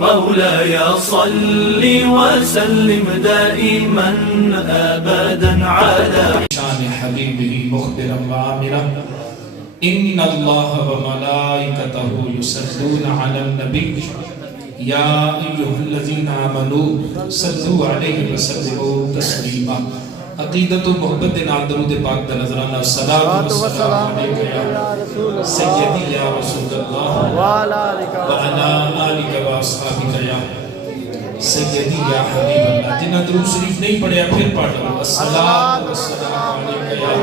مولاي صل وسلم دائما أبدا على شان حبيبه مخبرا وعامرا إن الله وملائكته يصلون على النبي يا أيها الذين آمنوا صلوا عليه وسلموا تسليما عقیدت و محبت نال درود پاک دا نظرانہ الصلاۃ والسلام علیک یا سیدی یا رسول اللہ وعلی آلک و اصحابک یا سیدی یا حبیب اللہ. جنہ درود شریف نہیں پڑھیا پھر پڑھ لو. الصلاۃ والسلام علیک یا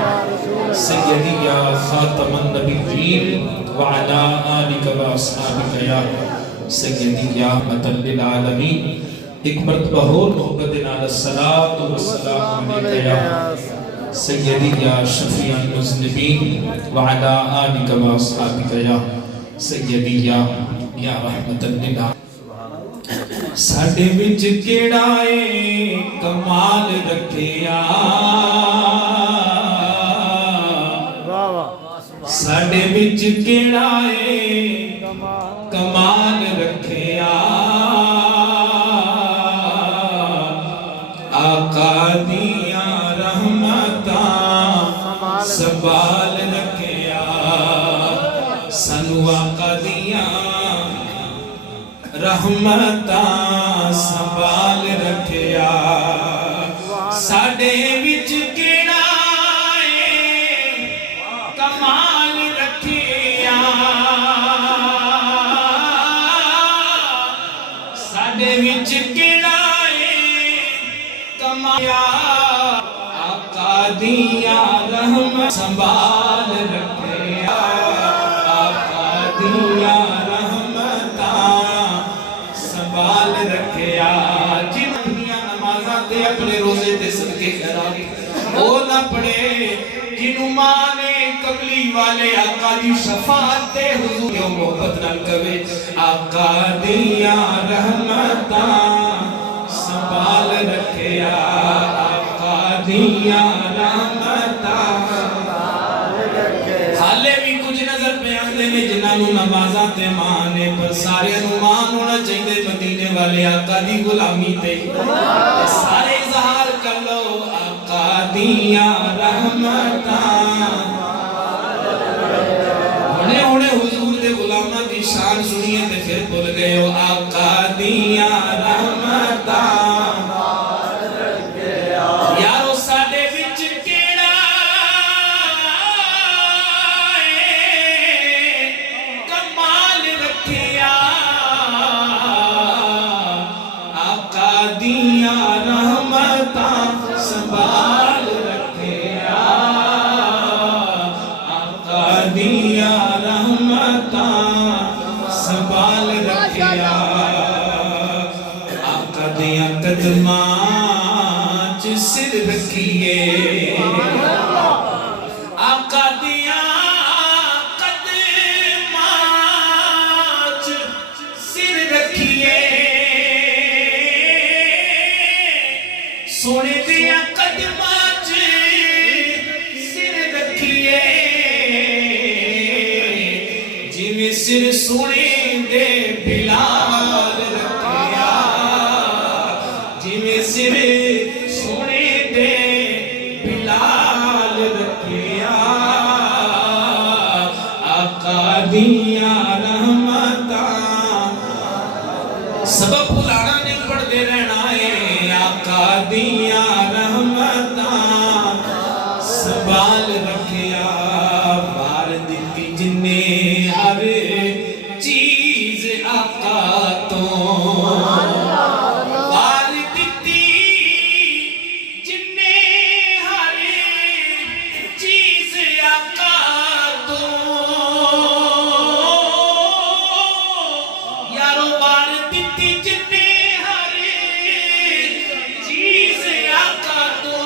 سیدی یا خاتم النبیین وعلی آلک و اصحابک یا سیدی یا رحمۃ للعالمین. ایک مرتبہ اور محبت نال الصلاۃ والسلام علیک یا سیدی یا شفیع المذنبین وعلی آلک و اصحابک یا سیدی یا رحمت للعالمین. ساڈے وچ کیڑا اے کمال رکھیا، ساڈے وچ کیڑا اے کمال رکھیا، آقا دیاں رحمتاں سنبھال رکھیا، سانو آقا دیاں رحمتاں سنبھال رکھیا. ساڈے وچ کیڑا اے کمال رکھیا، ساڈے وچ کیڑا آقا دیاں رحمت سنبھال رکھیا، آقا دیاں رحمتاں سنبھال رکھیا. جنہاں نمازاں تے اپنے روزے تے صدقے خیرات او نہ پڑھے، جنہوں ماں نے قبلی والے آقا دی شفاعت تے حضور کی محبت نہ کرے، آقا دیاں رحمتاں سنبھال رکھیا، آقا دیاں رحمتاں سنبھال رکھیا. حالے بھی کچھ نظر پہ آندے نے جنہاں نوں نمازاں تے ماں نے، پر سارے نوں ماں ہونا چاہیے مدینے والے آقا دی غلامی تے. سارے اظہار کر لو آقا دیاں رحمتاں. ہونے حضور دے غلاماں دی شان سنیے تے پھر بھول گئے ہو. آقا دیاں رحمتاں یارو ساڈے وچ کیڑا اے کمال رکھیا، آقا دیاں رحمتاں سنبھال رکھیا، آقا دیاں رحمتاں سنبھال رکھیا. آقا دیاں قدماں چ سر رکھیے، آقا دیاں قدماں چ سر رکھیے، سونے دیاں قدماں چ سر رکھیے، جویں سر سونے دے بلال رکھیا، جویں سر سونے دے بلال رکھیا، آقا دیاں رحمتاں. سبب بھلانا نہیں پڑھتے رہنا ہے، آقا دیاں رحمتاں سنبھال رکھیا. بار دتی جنے ہر چیز آقا تو، بار دتی جنے ہر چیز آقا تو، یارو بار دتی جنے ہر چیز آقا تو.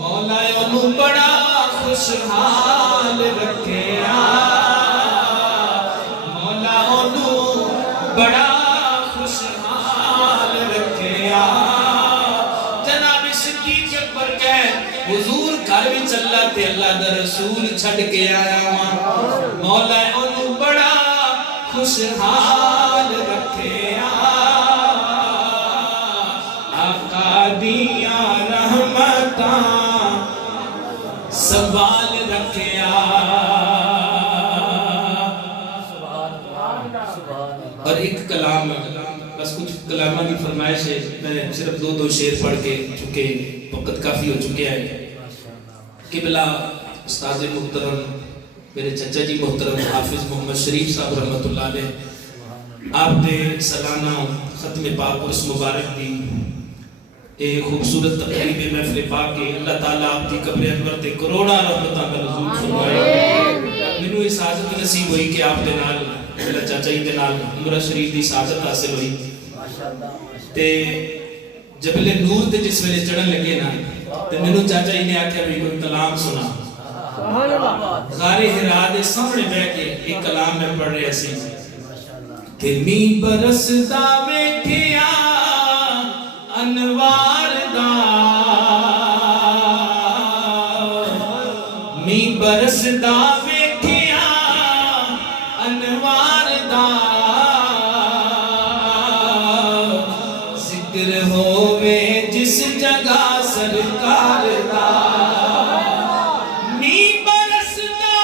مولا انہوں بڑا خوشحال رکھیا، مولا انہوں بڑا خوشحال رکھیا. جناب صدیق اکبر کہے حضور گھر وچ اللہ تے اللہ دا رسول چھڈ کے آیا ہاں، مولا انہوں بڑا خوشحال رکھیا آقا دیاں رحمتاں سنبھال رکھیا. اور ایک کلام بس کچھ کلامہ کی فرمائش ہے، میں صرف دو شعر پڑھ کے چونکہ وقت کافی ہو چکے ہیں. قبلہ استاد محترم میرے چچا جی محترم حافظ محمد شریف صاحب رحمت اللہ علیہ آپ دے سالانہ ختم پاک عرس مبارک دی ایک خوبصورت تقریب محفل پاک کے اللہ تعالیٰ آپ دی قبر انور تے کروڑا رحمتاں کا نزول فرمائے. مینوں اس سعادت نصیب ہوئی کہ آپ دے نال میرا چاچا جی دے نال عمرہ شریف دی سعادت حاصل ہوئی تے جبل نور تے جس ویلے چڑھن لگے نا تے مینوں چاچا جی نے آکھیا بھی کوئی کلام سنا. غار حرا دے سامنے بیٹھ کے ایک کلام میں پڑھ رہے سی کہ می برسدا ویکھیا انوار دا می برسدا ویکھیا انوار دا ذکر ہووے جس جگہ سرکار دا می برسدا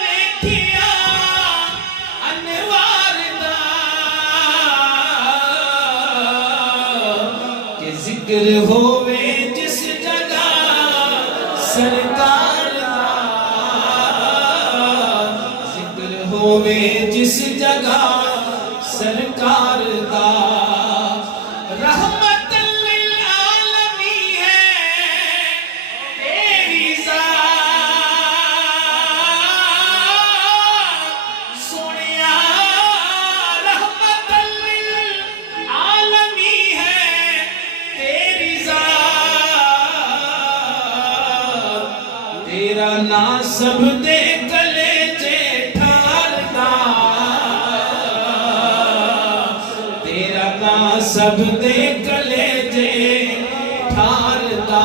ویکھیا انوار دا کہ ذکر ہووے جس جگہ سرکار دا ذکر ہووے جس جگہ سرکار دا رحمت للعالمین ہے تیری ذات سونیا رحمت للعالمین ہے تیری ذات تیرا نا سب دے کلیجے ٹھاردا تیرا نا سب دے کلیجے ٹھاردا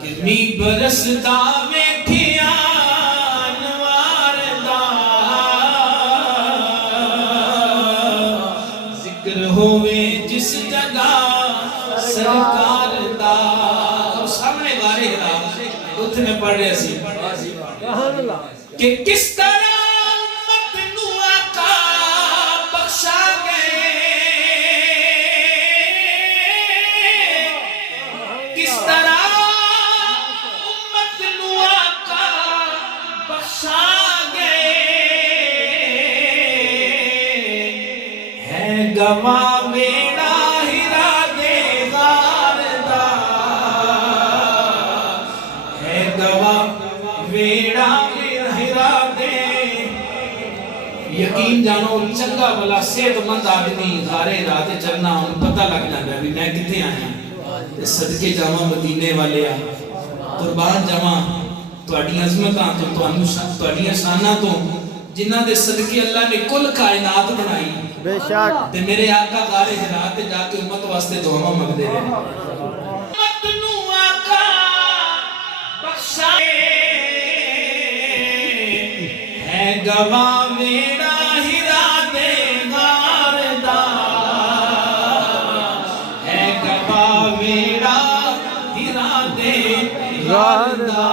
کہ می برسدا ویکھیا انوار دا ذکر ہووے جس جگہ سرکار دا. اور سامنے غار حرا اتھے میں پڑھ رہے سی کہ کس طرح امت نو آقا بخشا گئے کس طرح امت نو آقا بخشا گئے ہے گواہ میرا ہرا دے غار دا ہے گواہ میرا ہرا دے. یقین جانو چنگا بلا صحت مند آدمی غار حرا تے چلنا ان پتہ لگ جاتا ہے بھی میں کتنے آیا صدقے جاواں مدینے والے آ قربان جاواں تہاڈی عظمتاں تو تہاڈیاں شاناں تو جنہاں دے صدقے اللہ نے کل کائنات بنائی بے شک تے میرے آقا غار حرا تے جا کے امت واسطے دعاواں منگدے رہے. امت نو آقا بخشائے ہے گواہ میرا ہرا دے غار دا ہے گواہ میرا ہرا دے غار دا.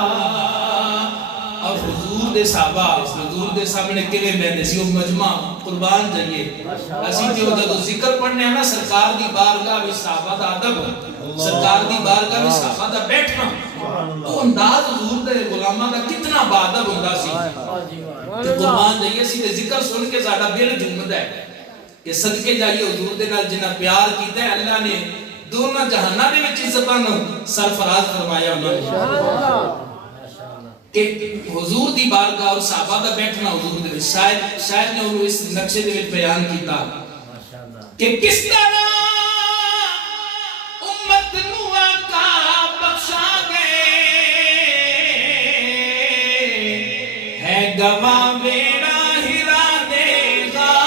اور حضور دے صحابہ حضور دے سامنے کیویں بیٹھے سی، وہ مجمع قربان جائیے اسی تے جدوں ذکر پڑھنے ہیں نا سرکار دی بارگاہ وچ صحابہ دا ادب سرکار دی بارگاہ وچ صحابہ دا بیٹھنا وہ انداز حضور دے غلاماں دا کتنا باادب ہوندا سی. تے قربان جائیے سی تے ذکر سن کے ساڈا دل جھومدا ہے کہ صدقے جائیے حضور دے نال جنہ پیار کیتا ہے اللہ نے دونوں جہاناں دے وچ عزتاں نوں سرفراز فرمایا انہاں نے کہ حضور دی بارگاہ اور صحابہ دا بیٹھنا حضور دے شاید نے انہوں اس نقشے دے وچ بیان کیتا کہ کس طرح امت نو آقا بخشا گئے ہے گواہ میرا ہرا دے غار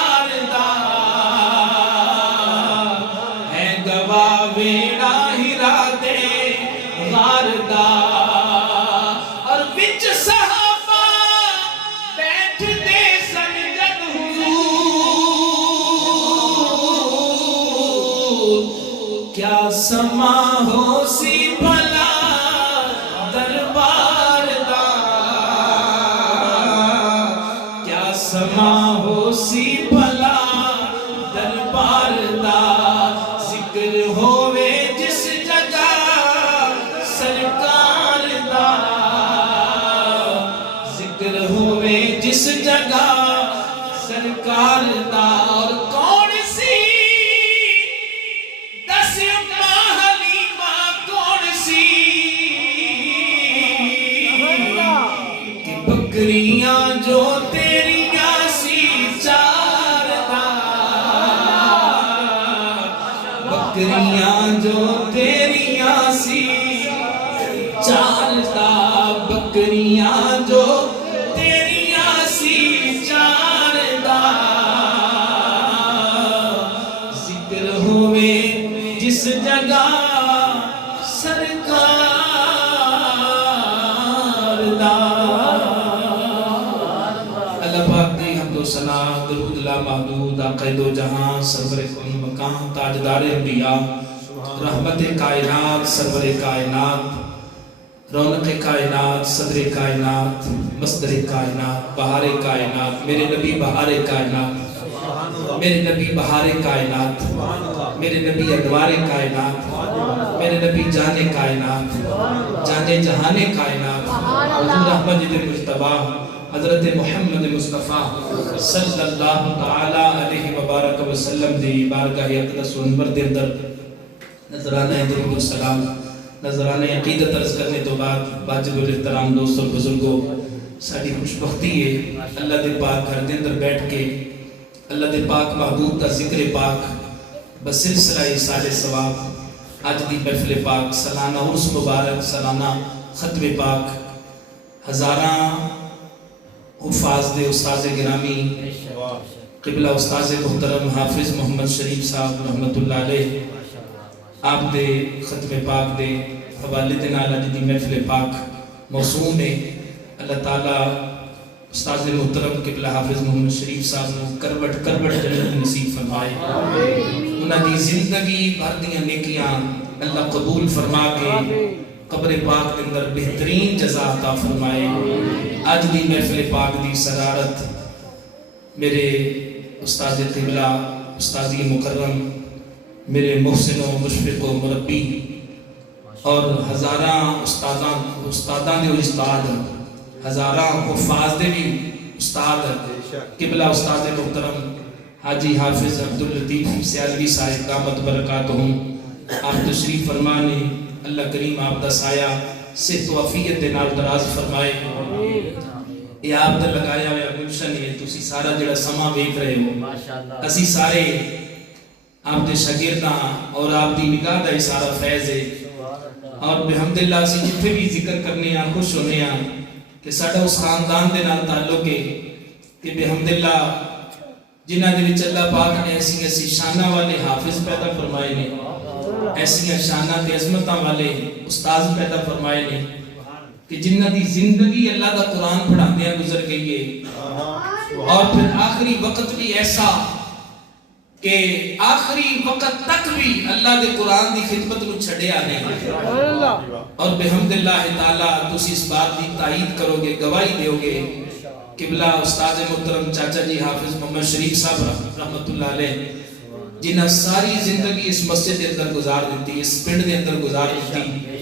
سما ہو سی بھلا دربار دا کیا سما ہو سی بھلا دربار دا ذکر ہووے جس جگہ سرکار دا ذکر ہووے جس جگہ سرکار دا اور کون سی دس حلیمہ کون سی کہ بکریاں جو تیریاں سی چار دا بکریاں جو تیریاں سی چار دا بکریاں جو تیریاں سی چار دا ذکر ہوئے جس جگہ سرکار دا اللہ پاک دی حمد و ثنا درود لا محدود آقا دو جہاں سرور کون مکان تاجدار انبیاء رحمت کائنات سرور کائنات رونق کائنات صدر کائنات مصدر کائنات بہار کائنات میرے نبی بہار کائنات میرے نبی بہار کائنات میرے نبی ادوار کائنات میرے نبی جان کائنات جان جہان کائنات حضور احمد مجتبی حضرت محمد مصطفیٰ صلی اللہ تعالی علیہ وبارک وسلم دی بارگاہ اقدس و انور دے اندر نظرانہ درود و سلام نظرانہ عقیدت عرض کرنے تو بعد واجب الاحترام دوستوں بزرگوں ساری خوشبختی ہے اللہ دے پاک گھر دے اندر بیٹھ کے اللہ دے پاک محبوب کا ذکر پاک بسلسلہ ایصال ثواب آج دی محفل پاک سالانہ عرس مبارک سالانہ ختم پاک ہزاراں حفاظ دے استاذ گرامی قبلہ استاذ محترم حافظ محمد شریف صاحب رحمت اللہ علیہ آپ دے ختم پاک دے حوالے دے نال اج دی محفل پاک موسوم ہے اللہ تعالیٰ استاذ محترم قبلہ حافظ محمد شریف صاحب نے کروٹ جنت نصیب فرمائے انہاں دی زندگی بھر دیاں نیکیاں اللہ قبول فرما کے قبر پاک کے اندر بہترین جزا عطا فرمائے آج دی محفل پاک دی سرارت میرے استاذ قبلہ استاذی مکرم میرے محسن و مشفق و مربی اور ہزاراں استاداں دے استاد ہزاراں حفاظ دے بھی استاد قبلہ استاد محترم حاجی حافظ عبداللطیف سیالوی صاحب دامت برکاتہم آپ تشریف فرمانے اللہ کریم آپ دا سایہ صحت و عافیت دے نال دراز فرمائے یہ آپ دا لگایا ہویا گلشن ہے تسی سارا جڑا سما ویکھ رہے ہو اسی سارے آپ دے شاگرداں اور آپ دی نگاہ دا سارا فیض ہے اور بحمداللہ اسی جتنے بھی ذکر کرنے ہیں خوش ہونے ہیں کہ ساڈا اس خاندان دے نال تعلق ہے کہ بحمداللہ جنہ دے وچ اللہ پاک نے ایسی شانہ والے حافظ پیدا فرمائے نے ایسی شانہ تے عظمتاں والے استاد پیدا فرمائے نے کہ جنہ دی زندگی اللہ دا قرآن پڑھاندیاں گزر گئی ہے اور پھر آخری وقت بھی ایسا کہ آخری وقت تک بھی اللہ دے قرآن دی خدمت نو چھڑیا نہیں اور بحمداللہ تعالیٰ تسی اس بات دی تائید کرو گے گواہی دیو گے قبلہ استاد محترم چاچا جی حافظ محمد شریف صاحب رحمت اللہ علیہ جنہ ساری زندگی اس مسجد دے اندر گزار دیتی اس پنڈ دے اندر گزار دیتی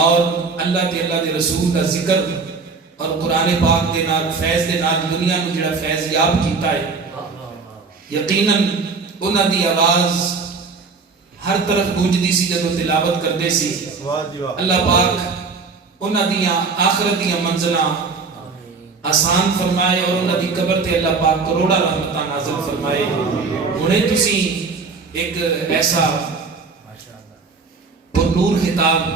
اور اللہ دے رسول کا ذکر اور قرآن پاک دے نال فیض دے نال دنیا کو جڑا فیض یاب کیتا ہے یقیناً انہاں دی آواز ہر طرف گونجدی سی جدو تلاوت کردے سی اللہ پاک انہاں دیاں آخرت دیاں منزلاں آسان فرمائے اور انہاں دی قبر تے اللہ پاک کروڑا رحمتاں نازل فرمائے انہیں تسی ایک ایسا پر نور خطاب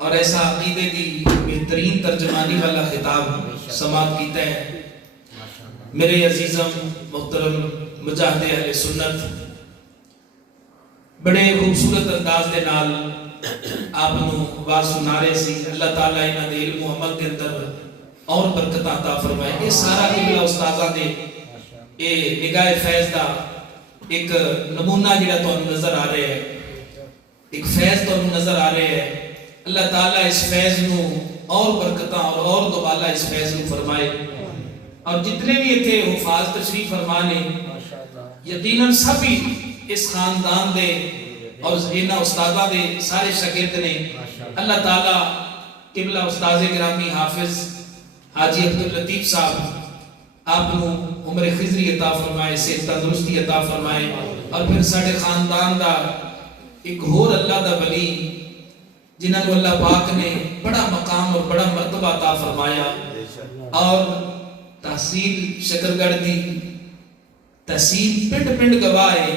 اور ایسا عقیدے دی بہترین ترجمانی والا خطاب سماعت کیتا ہے میرے عزیزم محترم مجاہد اہل سنت بڑے خوبصورت انداز دے نال آپ نو واز سنا رہے سی اللہ تعالیٰ انہاں دے علم و عمل کے اندر اور برکت عطا فرمائے یہ سارا قبلہ استاذہ دے یہ نگاہ فیض دا ایک نمونہ جڑا تو نظر آ رہے ہیں ایک فیض تو نظر آ رہے ہیں. اللہ تعالیٰ اس فیض نو اور برکتاں اور دوبالا اس فیض نو فرمائے. اور جتنے بھی تھے حفاظ تشریف فرمانے یقیناً سبھی اس خاندان دے اور انہاں استاداں دے سارے شاگرد نے. اللہ تعالیٰ قبلہ استاذ گرامی حافظ حاجی عبداللطیف صاحب آپ نو عمر خضری عطا فرمائے, صحت تندرستی عطا فرمائے. اور پھر ساڑھے خاندان دا ایک ہور اللہ دا ولی جنہاں کو اللہ پاک نے بڑا مقام اور بڑا مرتبہ عطا فرمایا. اور تحصیل شکرگڑھ دی تحصیل پنڈ پنڈ گواہ ہے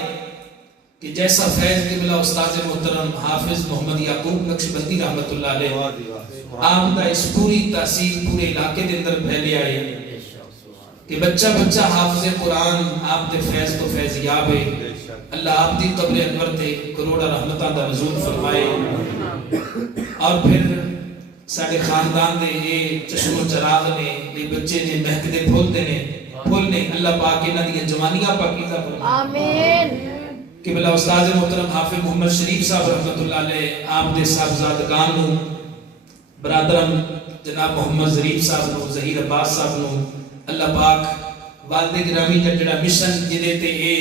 کہ جیسا فیض قبلہ استاذ محترم حافظ محمد یعقوب نقشبندی رحمت اللہ علیہ آپ کا اس پوری تحصیل پورے علاقے کے اندر پھیلے آئے کہ بچہ بچہ حافظ قرآن آپ دے فیض تو فیض یاب ہے. اللہ آپ دی قبر انور تے کروڑا رحمتہ دا نزول فرمائے. اور پھر ساڑھے خاندان دے یہ چشم و چراغ نے یہ بچے جے مہک دے پھول نے اللہ پاک انہاں دی جوانیاں پاکیزہ فرمائے. آمین. قبلہ استاذ محترم حافظ محمد شریف صاحب رحمت اللہ علیہ آپ دے صاحبزادگان نو برادرم جناب محمد ظریف صاحب نو ظہیر عباس صاحب نو اللہ پاک والد گرامی جڑا مشن جدے تے اے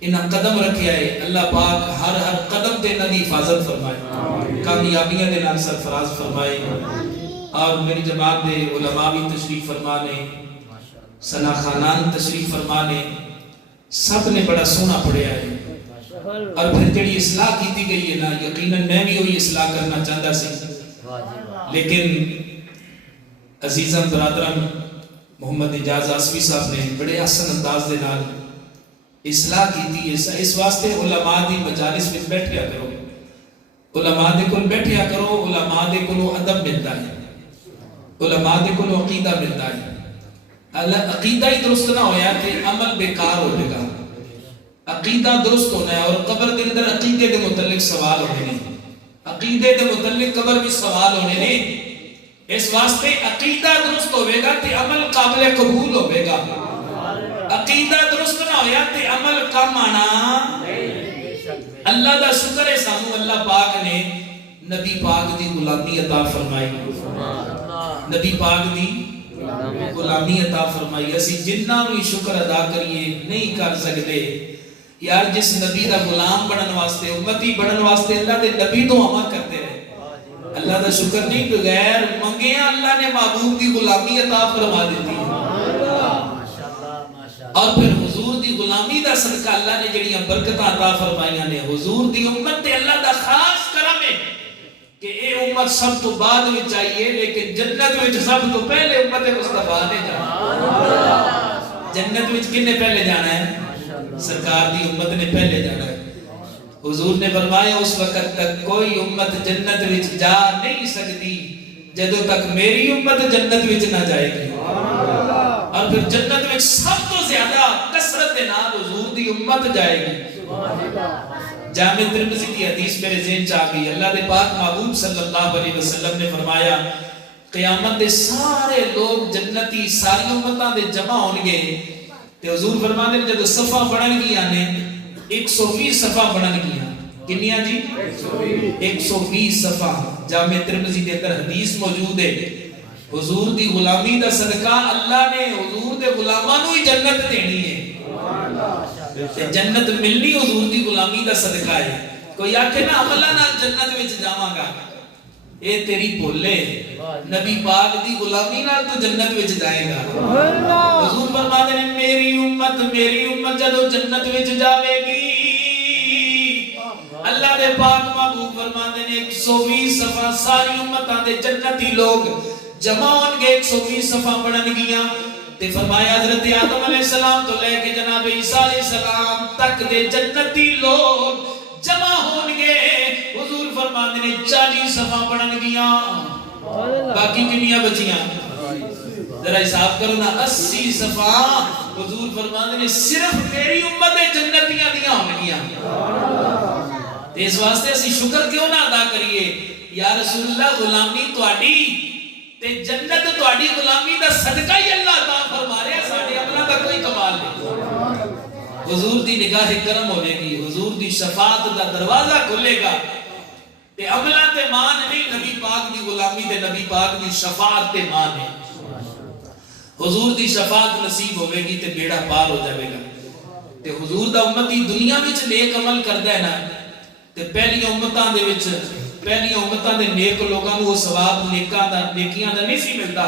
انہاں قدم رکھیا ہے اللہ پاک ہر قدم تے انہاں دی حفاظت فرمائے, کامیابیاں دے نال سرفراز فرمائے. اور میری جماعت دے علماء بھی تشریف فرمانے, ثنا خانان تشریف فرمانے, سب نے بڑا سونا پڑھیا ہے. اور پھر جڑی اصلاح کیتی گئی ہے نا یقیناً میں بھی وہی اصلاح کرنا چاہتا سی, لیکن عزیزم برادرم محمد اجاز آسوی صاحب نے بڑے احسن انداز دے نال اصلاح کیتی ہے. اس واسطے علماء دی مجالس میں بیٹھیا کرو, علماء دے کول بیٹھیا کرو, علماء دے کولو ادب ملتا ہے, علماء دے کولو عقیدہ ملتا ہے. عقیدہ ہی درست نہ ہویا تے عمل بیکار ہوئے گا. عقیدہ درست ہونا ہے اور قبر کے اندر عقیدے دے متعلق سوال ہونے نے, عقیدے دے متعلق قبر بھی سوال ہونے نے. اس واسطے عقیدہ درست ہوئے گا تے عمل قابل قبول ہوئے گا. عقیدہ درست نہ ہویا تے عمل کم آنا. اللہ دا شکر ہے سانو اللہ پاک نے نبی پاک دی غلامی عطا فرمائی, نبی پاک دی غلامی عطا فرمائی. اسی جنہ بھی شکر ادا کریے نہیں کر سکتے یار. جس نبی دا غلام بنن واسطے امتی بنن واسطے اللہ دے نبی تو عمل کرتے رہے. اللہ دا شکر نہیں بغیر منگے اللہ نے محبوب دی غلامی عطا فرما دیتی. اور پھر حضور دی غلامی دا صدقہ اللہ نے جڑیاں برکتاں عطا فرمائیاں نے حضور دی امت تے اللہ دا خاص کرم ہے کہ اے امت سب تو بعد میں چاہیے لیکن جنت میں سب تو پہلے امت مصطفیٰ نے جانا. جنت میں کنے پہلے جانا ہے؟ سرکار دی امت نے پہلے جانا ہے. حضور نے فرمایا اس وقت تک کوئی امت جنت میں جا نہیں سکتی جدوں تک میری امت جنت میں نہ جائے گی. اور پھر جنت میں سب تو زیادہ کثرت دے نال حضور دی امت جائے گی. جامع ترمذی کی حدیث میرے ذہن چ آ گئی. اللہ دے پاک محبوب صلی اللہ علیہ وسلم نے فرمایا قیامت دے سارے لوگ جنتی ساری امتاں دے جمع ہون گے تے حضور فرماتے ہیں جدوں صفہ بنن گیاں نے 120 صفہ بنن گیاں. کنیاں جی 120 صفہ. جامع ترمذی دے اندر حدیث موجود ہے. حضور دی غلامی دا صدقہ اللہ نے حضور دے غلاماں نوں ہی جنت دینی ہے. جنت ملنی حضور دی غلامی دا صدقہ ہے. کوئی آکھے نا عملہ نال جنت وچ جاواں گا, اے تیری بھولے. نبی پاک دی غلامی نال تو جنت وچ جائے گا. حضور فرماتے ہیں میری امت جدو جنت وچ جاوے گی اللہ دے پاک محبوب فرماتے ہیں 120 صفحہ ساری امتاں دے جنتی لوگ جمع ہون گے 120 صفحہ پڑھن گیاں. تے فرمایا حضرت آدم علیہ السلام تو لے کے جناب عیسیٰ علیہ السلام تک دے جنتی لوگ جمع ہون گے. حضور فرماتے ہیں 40 صفحہ پڑھن گیاں. باقی کنیاں بچیاں ذرا حساب کرو نا 80 صفحہ. حضور فرماتے ہیں صرف میری امت جنتیاں دیاں ہون گیاں. تے اس واسطے اسی شکر کیوں نہ ادا کریے یا رسول اللہ غلامی تواڈی تے جنت تواڈی غلامی دا صدقہ ہی اللہ عطا فرما رہا ہے. ساڈے عملاں دا کوئی کمال نہیں. حضور دی نگاہ کرم ہوے گی, حضور دی شفاعت دا دروازہ کھلے گا. تے عملہ تے مان نہیں، نبی پاک دی غلامی تے نبی پاک دی شفاعت تے مان ہے۔ حضور دی شفاعت نصیب ہوئے گی تے بیڑا پار ہو جائے گا۔ تے حضور دا امتی دنیا وچ نیک عمل کردا ہے نا، تے پہلی امتاں دے نیک لوگاں نوں وہ ثواب نیکیاں دا نہیں سی ملتا،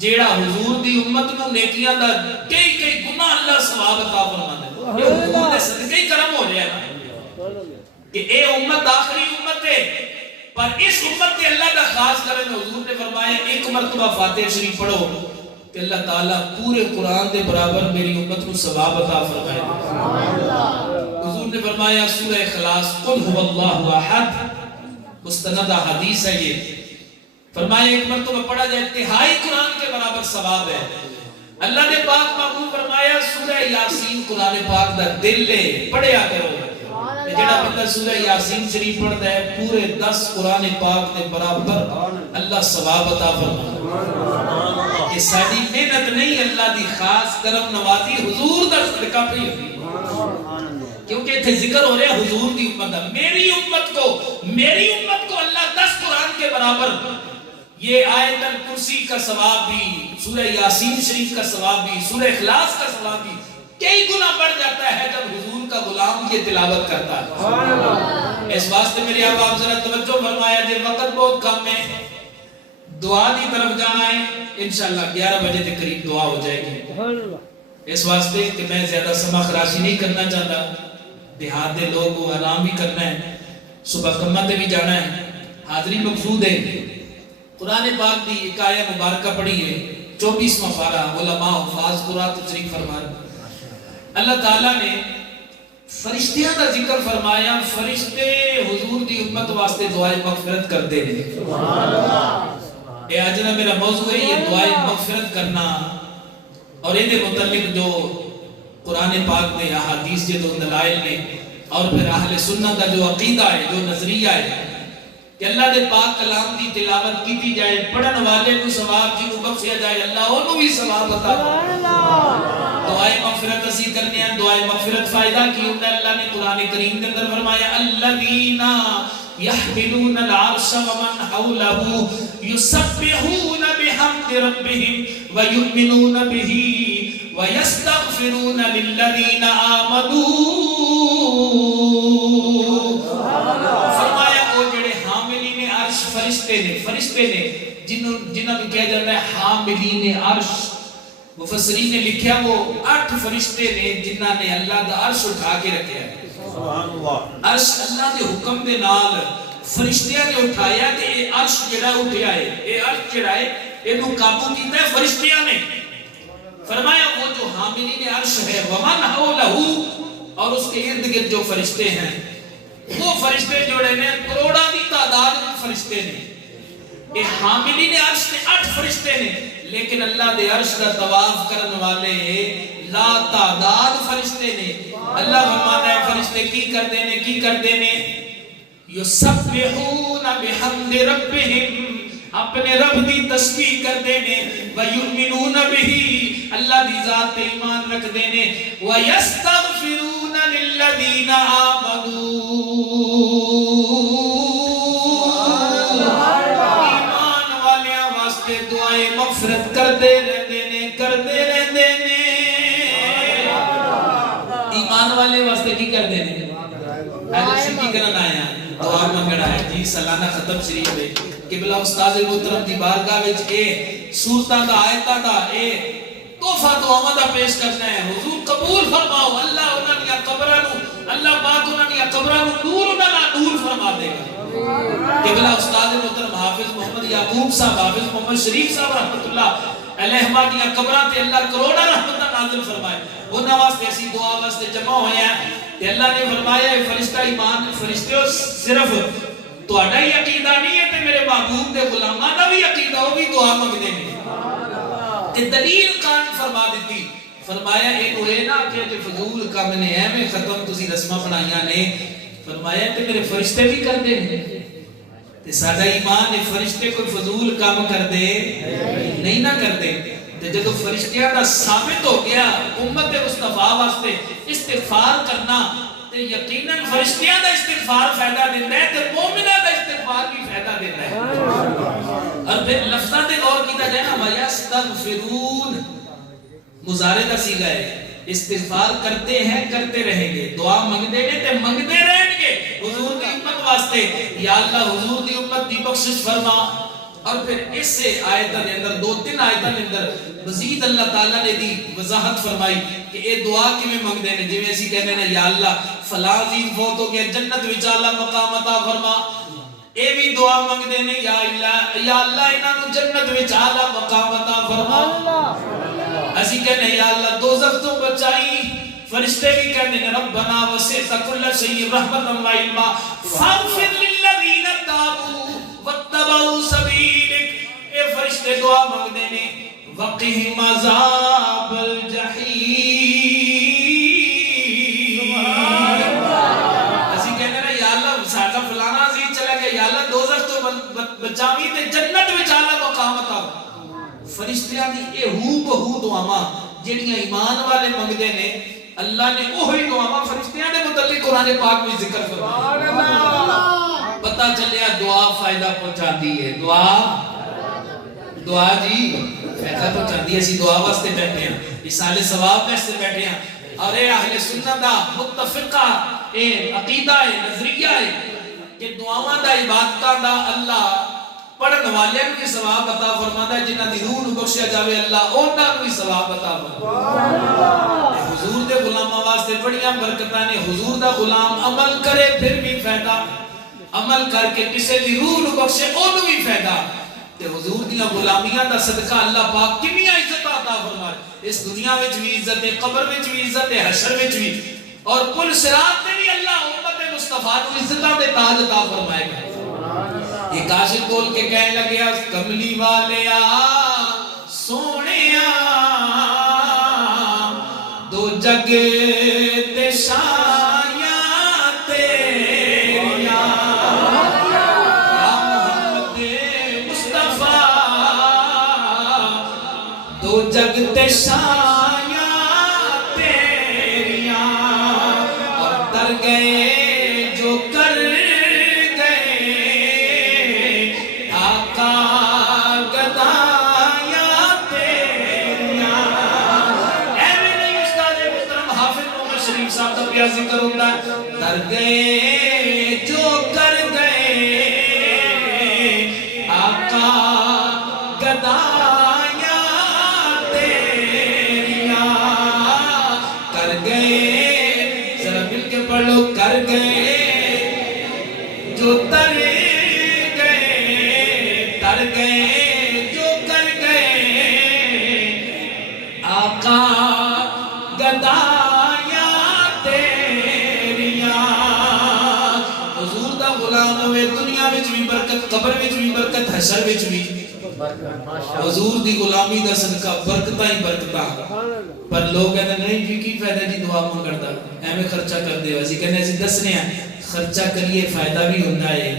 جیڑا حضور دی امت نوں نیکیاں دا کئی گناہ اللہ ثواب عطا فرماندا ہے۔ یہ حضور دے صدقے ہی کرم ہو رہا ہے نا کہ اے امت آخری امت ہے، پر اس امت تے اللہ دا خاص کرن حضور نے فرمایا ایک مرتبہ فاتحہ شریف پڑھو کہ اللہ تعالیٰ پورے قرآن دے برابر میری امت کو ثواب عطا فرمائے۔ حضور نے فرمایا سورہ اخلاص قل هو اللہ احد، مستند حدیث ہے یہ، فرمایا ایک مرتبہ پڑھا جائے تہائی قرآن کے برابر ثواب ہے۔ اللہ نے پاک محبوب فرمایا سورہ یاسین قرآن پاک دا دل لے پڑھیا کرو، جڑا بندہ سورہ یاسین شریف پڑھتا ہے پورے 10 قرآن پاک دے برابر اللہ ثواب عطا فرمائے۔ یہ ساری محنت نہیں، اللہ دی خاص کرم نوازی حضور دا صدقہ پہ ہوئی، کیونکہ اتنے ذکر ہو رہا ہے حضور دی امت دا۔ میری امت کو اللہ 10 قرآن کے برابر یہ آیت الکرسی کا ثواب بھی، سورہ یاسین شریف کا ثواب بھی، سورہ اخلاص کا ثواب بھی کئی گنا بڑھ جاتا ہے جب حضور کا غلام یہ تلاوت کرتا ہے۔ اس واسطے میرے آپ ذرا توجہ فرمایا، جب وقت بہت کم ہے، دعا دی طرف جانا ہے، انشاءاللہ 11 بجے کے قریب دعا ہو جائے گی۔ اس واسطے کہ میں زیادہ سما خراشی نہیں کرنا چاہتا، دیہات دے لوگ کو آرام بھی کرنا ہے، صبح کمہ تے بھی جانا ہے، حاضری مقصود ہے۔ قرآن پاک دی ایک آیت مبارکہ پڑھی ہے 24واں پارہ، علماء حفاظ قرآن تشریف فرما رہے ہیں۔ اللہ تعالیٰ نے فرشتیاں دا ذکر فرمایا، فرشتے حضور دی امت واسطے دعائے مغفرت کرتے ہیں۔ اے آجنا میرا موضوع ہے یہ دعائے مغفرت کرنا، اور ان دے متعلق جو قرآن پاک نے احادیث جو دلائل نے، اور پھر اہل سنت دا جو عقیدہ ہے، جو نظریہ ہے کہ اللہ دے پاک کلام دی تلاوت کیتی جائے، پڑھن والے کو ثواب جنوں بخشیا جائے، اللہ انہوں بھی ثواب عطا فرمائے۔ دعائے مغفرت اسی کرنے ہیں، دعائے مغفرت فائدہ کی ہوتا ہے۔ اللہ نے قرآن کریم کے اندر فرمایا الذین یحملون العرش ومن حولہ یسبحون بحمد ربہم ویؤمنون بہ ویستغفرون للذین آمنوا۔ فرمایا وہ جڑے حاملین عرش فرشتے نے جنہوں نے کہا جاتا ہے حاملین عرش، مفسرین نے لکھیا وہ 8 فرشتے نے جنہاں نے اللہ دا عرش اٹھا کے رکھیا ہے۔ عرش اللہ دے حکم دے نال فرشتیاں نے اٹھایا کہ اے عرش جڑا اٹھیا ہے، اے عرش جڑا ہے اینو قابو کیتا ہے فرشتیاں نے۔ فرمایا وہ جو حاملین عرش ہے ومن حولہ، اور اس کے ارد گرد جو فرشتے ہیں، وہ فرشتے جوڑے نے کروڑاں دی تعداد میں فرشتے نے۔ اے حاملین عرش نے 8 فرشتے نے، لیکن اللہ دے عرش کا طواف کرنے والے لا تعداد فرشتے نے۔ اللہ فرماتا ہے فرشتے کی کر دینے یسبحون بحمد ربہم، اپنے رب دی تسبیح کر دینے، ویؤمنون بہ، اللہ دی ذات پہ ایمان رکھ دینے، ویستغفرون للذین آمنوا، دعائے مغفرت کرتے رہتے نے۔ ایمان والے واسطے کی کر دینے، اہل کی کرن آیا دعا منگنا ہے جی۔ سالانہ ختم شریف ہے، قبلہ استاد محترم دی بارگاہ وچ اے سورتاں دا آیتاں دا اے تحفہ دعاواں دا پیش کرنا ہے۔ حضور قبول فرماؤ، اللہ انہاں دی قبراں نوں، اللہ پاک انہاں دی قبراں نوں نور نال نور فرما دے گا۔ قبلہ استاد محترم حافظ محمد یعقوب صاحب، حافظ محمد شریف صاحب رحمت اللہ علیہما دی قبراں تے اللہ کروڑا رحمتاں نازل فرمائے، انہاں واسطے اسی دعا واسطے جمع ہوئے ہیں۔ تے اللہ نے فرمایا اے فرشتہ ایمان، فرشتے صرف تہاڈا ہی عقیدہ نہیں ہے تے میرے محبوب دے غلاماں دا بھی عقیدہ، وہ بھی دعا منگدے نے۔ تے دلیل قائم فرما دیتی، فرمایا اے ہوئے نا کہ جو فضول کام نے ایویں ختم تسی رسماں بنائیاں نے، فرمایا تے میرے فرشتے بھی کر دے تے ساڈا ایمان ہے فرشتے کوئی فضول کام کر دے نہیں نہ کر دے۔ تے جدو فرشتیاں دا ثابت ہو گیا امت مصطفیٰ واسطے استغفار کرنا، تے تے یقیناً فرشتیاں دا استغفار فائدہ دیتا ہے تے مومنہ دا استغفار بھی فائدہ دیتا ہے. اور پھر لفظاں تے غور کیتا جائے نا وَيَسْتَغْفِرُونَ مضارع دا صیغہ ہے. استغفار کرتے ہیں کرتے رہیں گے, دعا منگتے ہیں تے منگتے رہیں گے حضور دی امت واسطے. یا اللہ حضور دی امت دی بخشش فرما. اور پھر اس سے آیتاں دے اندر 2-3 آیتاں دے اندر مزید اللہ تعالیٰ نے دی وضاحت فرمائی کہ اے دعا کیویں منگدے نے. جویں اسی کہنے نا یا اللہ فلاں عزیز فوت ہو گیا جنت وچ اعلی مقام عطا فرما, اے بھی دعا منگدے نے یا اللہ انہاں نوں جنت وچ اعلی مقام عطا فرما. اسی کہنے یا اللہ دوزخ تو بچائی. فرشتے بھی کہنے ہیں ربنا وسعت كل شيء رحمة وعلما فاغفر للذين تابوا واتبعوا سبيلك. اے فرشتے دعا مانگتے ہیں وقهم عذاب الجحیم. اسی کہنے ہیں یا اللہ ساڈا فلانا عزیز چلا گیا, یا اللہ دوزخ تو بچاوی تے جنت وچ اعلی مقام عطا. فرشتیاں دی اے ہو بہو دعاواں جڑیاں ایمان والے منگدے نے, اللہ نے وہی دعاواں فرشتیاں دے متعلق قرآن پاک میں ذکر فرمایا. پتہ چلیا دعا فائدہ پہنچاتی ہے. دعا جی فائدہ پہنچاتی ہے. اسی دعا واسطے بیٹھے ہیں, اصال ثواب واسطے بیٹھے ہیں. اور اے اہل سنت دا متفقہ اے عقیدہ ہے, نظریہ ہے کہ دعاواں دا عبادتاں دا اللہ پڑھن والے بھی ثواب عطا فرماتا ہے. جنہاں دی روح نوں بخشیا جاوے اللہ انہاں نوں بھی ثواب عطا فرماتا ہے. حضور دے غلاماں واسطے بڑیاں برکتاں نے. حضور دا غلام عمل کرے پھر بھی فائدہ, عمل کر کے کسے دی روح نوں بخشے اونوں بھی فائدہ. تے حضور دیاں غلامیاں دا صدقہ اللہ پاک کتنی عزت عطا فرمائے. اس دنیا وچ بھی عزت ہے, قبر وچ بھی عزت ہے, حشر وچ بھی, اور پل صراط تے بھی اللہ امت مصطفیٰ نوں عزتاں دے تاج عطا فرمائے گا. ایک عاشق بول کے کہنے لگیا کملی والیا سونیا دو جگ تے شایاں تیریاں یا محمد مصطفیٰ دو جگ تے شایاں تیریاں اور در گئے جو کر ذکر ہوتا ہے در گئے جو کر گئے آقا گدایاں تیریاں کر گئے. ذرا مل کے پڑھ لو کر گئے جو تر گئے, تر گئے جو کر گئے آقا گدایاں. دنیا وچ بھی برکت, قبر وچ بھی برکت, حشر وچ بھی. حضور دی غلامی دا صدقہ برکتاں ہی برکتاں. پر لوگ کہتے ہیں نہیں جی کی فائدہ جی دعا منگن دا, ایویں خرچہ کر دے. اسی کہنے اسی دسنے ہیں خرچہ کریے فائدہ بھی ہوندا ہے,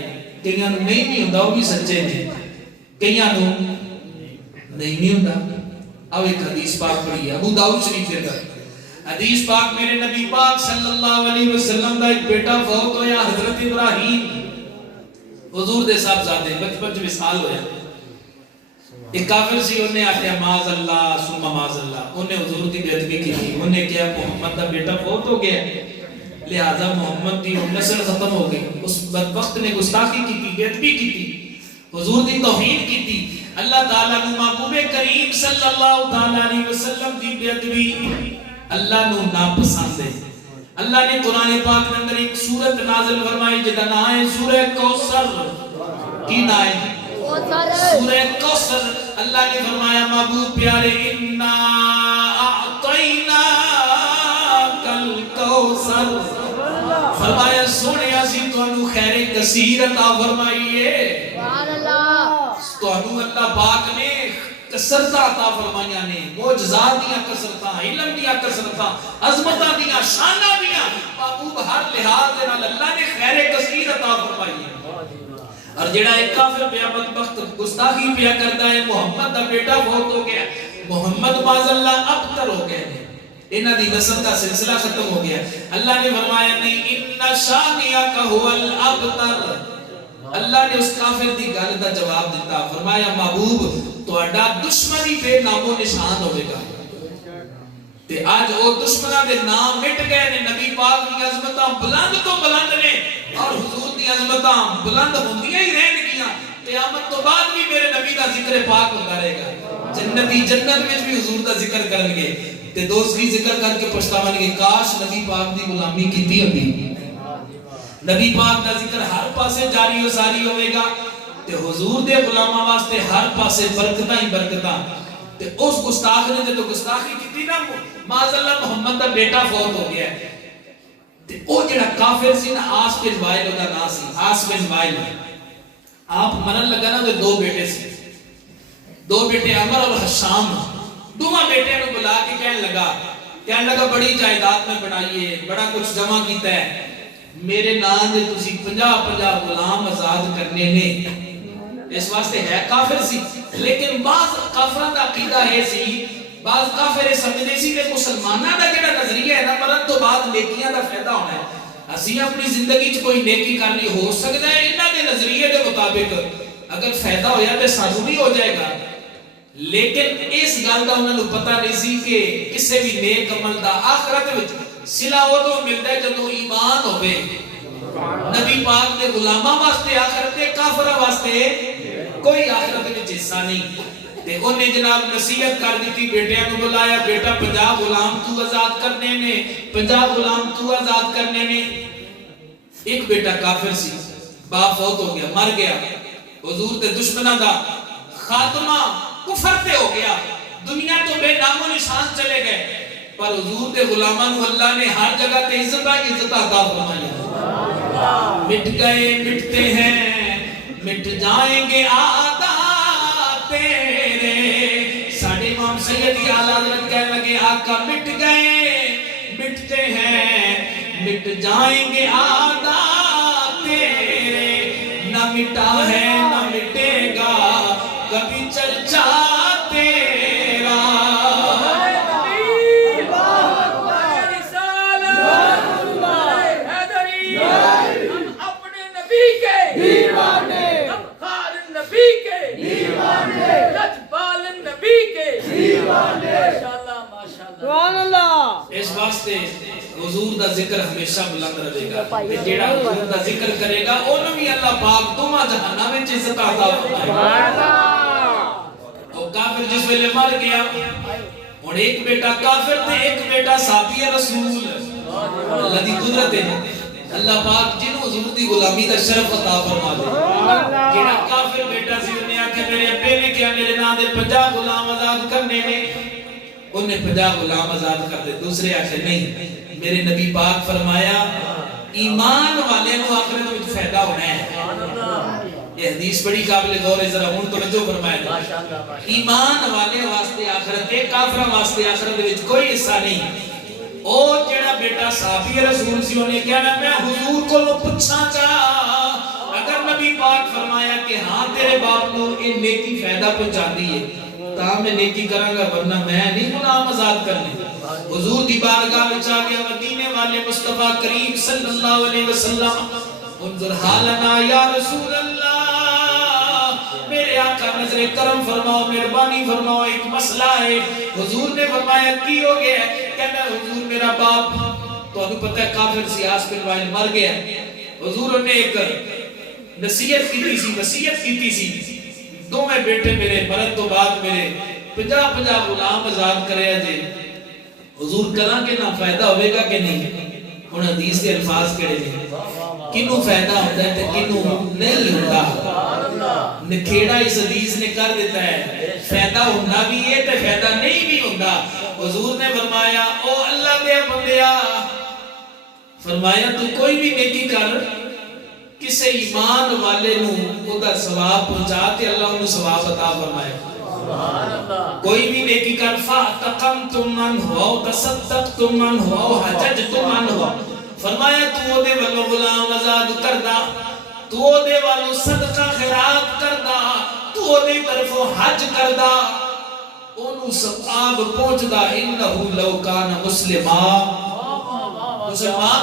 کئیاں نوں نہیں بھی ہوندا, وہ بھی سچے نے, کئیاں نوں نہیں بھی ہوندا. اب ایک حدیث پاک پڑھی ہے ابو داؤد شریف کے اندر. حدیث پاک میرے نبی پاک صلی اللہ علیہ وسلم دا ایک بیٹا فوت ہویا حضرت ابراہیم حضور دے صاحبزادے بچپن جو وصال ہویا. ایک کافر سی انہیں آخیا معاذ اللہ ثم معاذ اللہ, انہیں حضور دی بیعت بھی کی تھی. انہیں کیا محمد دا بیٹا فوت ہو گیا لہذا محمد دی نسل ختم ہو گئی. اس بدبخت نے گستاخی کی تھی, بیعت بھی کی تھی, حضور دی توہین کی تھی. اللہ تعالیٰ نے محبوب کریم صلی اللہ علیہ وسلم دی بیعت بھی اللہ نو ناپسند ہے. اللہ نے قرآن پاک کے اندر ایک سورت نازل فرمائی جدا نام ہے سورہ کوثر. کی نام ہے سورہ کوثر. اللہ نے فرمایا محبوب پیارے انا اعطینا کل کوثر, فرمایا سونے اسی تانوں خیر کثیر عطا فرمائیے. سبحان اللہ. تانوں اللہ پاک نے کثرتاں عطا فرمائیاں نے, معجزات دیاں کثرتاں, علم دیاں کثرتاں, عظمتاں دیاں, شاناں دیاں, محبوب ہر لحاظ دے نال اللہ نے خیر کثیر عطا فرمائی ہے. اور جڑا ایک کافر پیا بدبخت گستاخی پیا کرتا ہے, محمد دا بیٹا فوت ہو گیا, محمد باز اللہ ابتر ہو گئے, انہاں دی نسل کا سلسلہ ختم ہو گیا. اللہ نے فرمایا نہیں ان شانیک هو الابتر. اللہ نے اس کافر دی گل دا جواب دیتا, فرمایا محبوب تہاڈا دشمن ہی بے نام و نشان ہوے گا. تے آج او دشمناں دے نام مٹ گئے نے. نبی پاک دی عظمتاں بلند تو بلند نے اور حضور دی عظمتاں بلند ہوندیاں ہی رہن گیاں. قیامت تو بعد بھی میرے نبی دا ذکر پاک ہوتا رہے گا. جنتی جنت وچ بھی حضور دا ذکر کرن گے تے دوسری ذکر کر کے پچھتاون گے کاش نبی پاک دی غلامی کیتی ہوندی. نبی پاک دا ذکر ہر پاسے جاری و ساری ہوے گا تے حضور دے غلاماں واسطے ہر پاسے برکتاں ہی برکتاں. تے اس گستاخ نے جدوں گستاخی کیتی نا معاذ اللہ محمد دا بیٹا فوت ہو گیا تے او جڑا کافر سی نا آس بن وائل دا نام سی. آس بن وائل آپ مرن لگا نا تے دو بیٹے سی, دو بیٹے عمر اور حشام. دوواں بیٹے نو بلا کے کہنے لگا بڑی جائیداد میں بنائیے, بڑا کچھ جمع کیتا ہے, میرے نام دے تسی 50 غلام آزاد کرنے نے. اس واسطے ہے کافر سی, لیکن بعض کافراں دا عقیدہ ہے سی, بعض کافر سمجھدے سی کہ مسلماناں دا جڑا نظریہ ہے نا مرن تو بعد نیکیاں دا فائدہ ہونا ہے. اسی اپنی زندگی چ کوئی نیکی کرنی ہو سکتا ہے انہاں دے نظریے دے مطابق, اگر فائدہ ہویا تے سانوں بھی ہو جائے گا. لیکن اس گل دا انہاں نوں پتہ نہیں سی کہ کسے بھی نیک عمل دا آخرت وچ صلہ اودوں ملدا ہے جدوں ایمان ہوے. نبی پاک دے غلاماں واسطے آخرت تے کافراں واسطے کوئی آخرت وچ حصہ نہیں. تے اونے جناب نصیحت کر دتی, بیٹیاں نوں بلایا, بیٹا 50 غلام تو آزاد کرنے نے, 50 غلام تو آزاد کرنے نے. ایک بیٹا کافر سی, باپ فوت ہو گیا, مر گیا. حضور تے دشمناں دا خاتمہ کفر تے ہو گیا, دنیا تو بے نام و نشان چلے گئے. پر حضور دے غلاماں نوں اللہ نے ہر جگہ تے عزت عطا فرمائی. مٹ گئے مٹتے ہیں مٹ جائیں گے عادات تیرے. ساڈے امام سید اعلی حضرت کہنے لگے آقا مٹ گئے مٹتے ہیں مٹ جائیں گے عادات تیرے. نہ مٹا ہے نہ مٹے گا کبھی چرچا تیرا. اس واسطے حضور دا ذکر ہمیشہ بلند رہے گا. جیڑا حضور دا ذکر کرے گا انہوں بھی اللہ پاک دوواں جہاناں وچ عزت عطا فرمائے گا. او کافر جس ویلے مر گیا, ہن ایک بیٹا کافر تے ایک بیٹا صحابی رسول. اللہ دی قدرت ہے, اللہ پاک جنوں حضور دی غلامی دا شرف عطا فرما دے. جڑا کافر بیٹا سی انہیں آکھیا میرے ابے نے کیا میرے نام دے 50 غلام آزاد کرنے نے, انہیں 50 غلام آزاد کر دے. دوسرے آخر نہیں, میرے نبی پاک فرمایا ایمان والے نو آخرت وچ فائدہ ہونا ہے. یہ حدیث بڑی قابل غور ہے, ذرا ہن توجہ فرمائے. ایمان والے واسطے آخرت ہے, کافراں واسطے آخرت وچ کوئی حصہ نہیں. او جڑا بیٹا صحابی رسول سی انہیں کہنا میں حضور کو پوچھاں گا, اگر نبی پاک فرمایا کہ ہاں تیرے باپ کو ان نیکی فائدہ پہنچاندی ہے تا میں نیکی کراں گا, ورنہ میں نہیں غلام آزاد کرنے. حضور دی بارگاہ وچ آ گیا مدینے والے مصطفیٰ کریم صلی اللہ علیہ وسلم. انظر حالنا یا رسول اللہ, میرے آقا نظر کرم فرماؤ, مہربانی فرماؤ, ایک مسئلہ ہے. حضور نے فرمایا کی ہو گیا؟ کہنا حضور میرا باپ تو انہوں پتہ ہے کافر سی آس بن وائل مر گیا. حضور نے ایک نصیحت کی سی, دو میں بیٹے میرے مرد تو بعد میرے 50 غلام آزاد کرے جے. حضور کہنا کہ نہ فائدہ ہوئے گا کہ نہیں. ہن حدیث کے الفاظ کہڑے نے, کنوں فائدہ ہوتا ہے تے کنوں نہیں ہوتا. نکھیڑا اس حدیث نے کر دیتا ہے, فائدہ ہونا بھی ہے تے فائدہ نہیں بھی ہوتا. حضور نے فرمایا او اللہ دے بندیا, فرمایا تو کوئی بھی نیکی کر, کسے ایمان والے نو او دا ثواب پہنچا کے اللہ انہوں ثواب عطا فرمائے. کوئی بھی نیکی کر, فَاتَقَمْتُمْ مَنْهُ او تَصَدَّقْتُمْ مَنْهُ او حَجَجْتُمْ مَنْهُ. فرمایا تو دے والو غلام آزاد کردہ, تو دے والو صدقہ خیرات کردہ, تو دے طرف حج کردہ. انہوں ثواب پہنچدا انہو لو کان مسلمان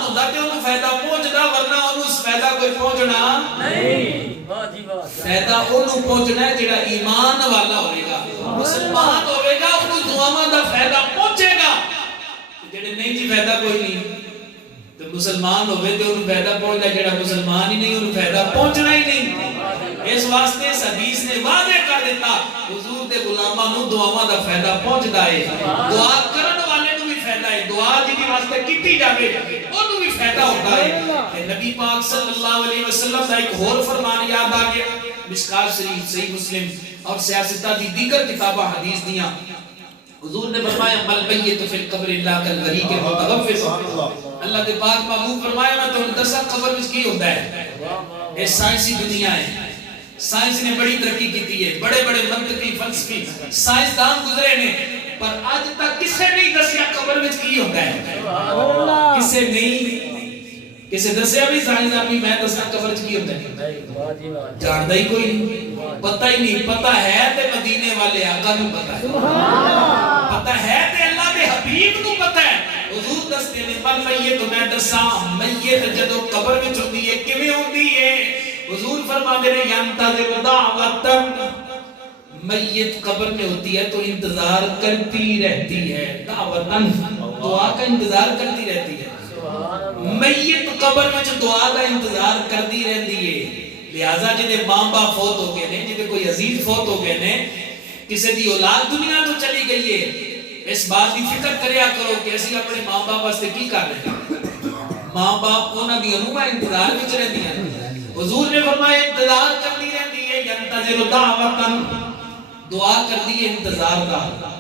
ہوتا کہ انہوں فائدہ پہنچدا ورنہ انہوں فائدہ کوئی پہنچنا نہیں فائدہ انہوں پہنچنا ہے جڑا ایمان والا ہوئے گا مسلمان ہوئے گا انہوں دعاواں دا فائدہ پہنچے گا جڑے نہیں جی فائدہ کوئی نہیں تو مسلمان ہوئے تو انہوں فائدہ پہنچنا جڑا مسلمان ہی نہیں انہوں فائدہ پہنچنا ہی نہیں اس واسطے اس حدیث نے واضح کر دیتا حضور دے غلاماں نوں دعاواں دا فائدہ پہنچدا ہے دعا کرن والے نوں بھی فائدہ ہے دعا جی واسطے کیتی جاوے اونوں بھی فائدہ ہوتا ہے نبی پاک صلی اللہ علیہ وسلم دا ایک اور فرمان یاد آ گیا مشکات شریف صحیح مسلم اور سیاستہ دی دیگر کتاباں حدیث دیاں حضور نے فرمایا مل میت فی القبر اللہ کالغریق المتغفر اللہ دے پاک محبوب فرمایا میں تو دسا قبر وچ کی ہوندا ہے اے سائنسی دنیا ہے سائنس نے بڑی ترقی کیتی ہے بڑے بڑے منطقی فلسفی سائنسدان گزرے نے پر آج تک کسے نہیں دسیا قبر وچ کی ہوندا ہے کسے دسیا بھی سائنسدان بھی میں دسنا قبر وچ کی ہوندا ہے جاندا ہی کوئی نہیں پتہ ہی نہیں پتہ ہے تے مدینے والے آقا نوں پتہ ہے پتہ ہے تے اللہ دے حبیب نوں پتہ ہے حضور دستے نے پر میت میں دساں میت جدوں قبر وچ ہوندی ہے کیویں ہوندی ہے حضور فرماتے ہیں ینتظر دعوتن میت قبر میں ہوتی ہے تو انتظار کرتی رہتی ہے دعوتن دعا کا انتظار کرتی رہتی ہے میت قبر میں جو دعا کا انتظار کرتی رہتی ہے لہذا جنہیں ماں باپ فوت ہو گئے نے جنہیں کوئی عزیز فوت ہو گئے نے کسی دی اولاد دنیا تو چلی گئی ہے اس بات کی فکر کریا کرو کہ اسی اپنے ماں باپ واسطے کی کر رہے ہیں ماں باپ انہاں دی انہوں انتظار وچ رہندی ہیں حضور نے فرمایا انتظار کرتی رہتی ہے ینتظر دعوتن دعا کرتی ہے انتظار دا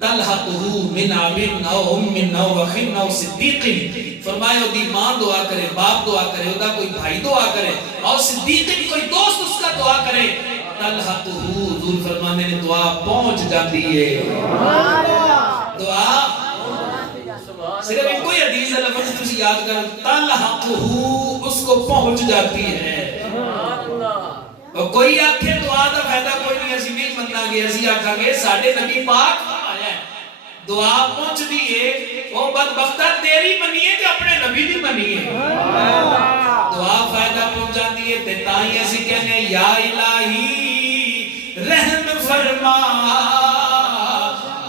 تلحقہ من ابن او ام او اخ او صدیق فرمایا دی ماں دعا کرے باپ دعا کرے او دا کوئی بھائی دعا کرے اور صدیق کوئی دوست اس کا دعا کرے تلحقہ حضور فرمانے نے دعا پہنچ جاتی ہے دعا صرف ایک کوئی حدیث ہے لفظ تجھے یاد کر تلحقہ اس کو پہنچ جاتی ہے اور کوئی آنکھیں دعا دا فائدہ کوئی نہیں ایسی نہیں مننا گے ایسی آنکھا گے ساڑھے نبی پاک آیا ہے دعا پہنچ دیئے وہ بدبختہ تیری منی ہے کہ اپنے نبی دی منی ہے دعا فائدہ پہنچ جاتی ہے تیتائی ایسی کہنے یا الہی رحم فرما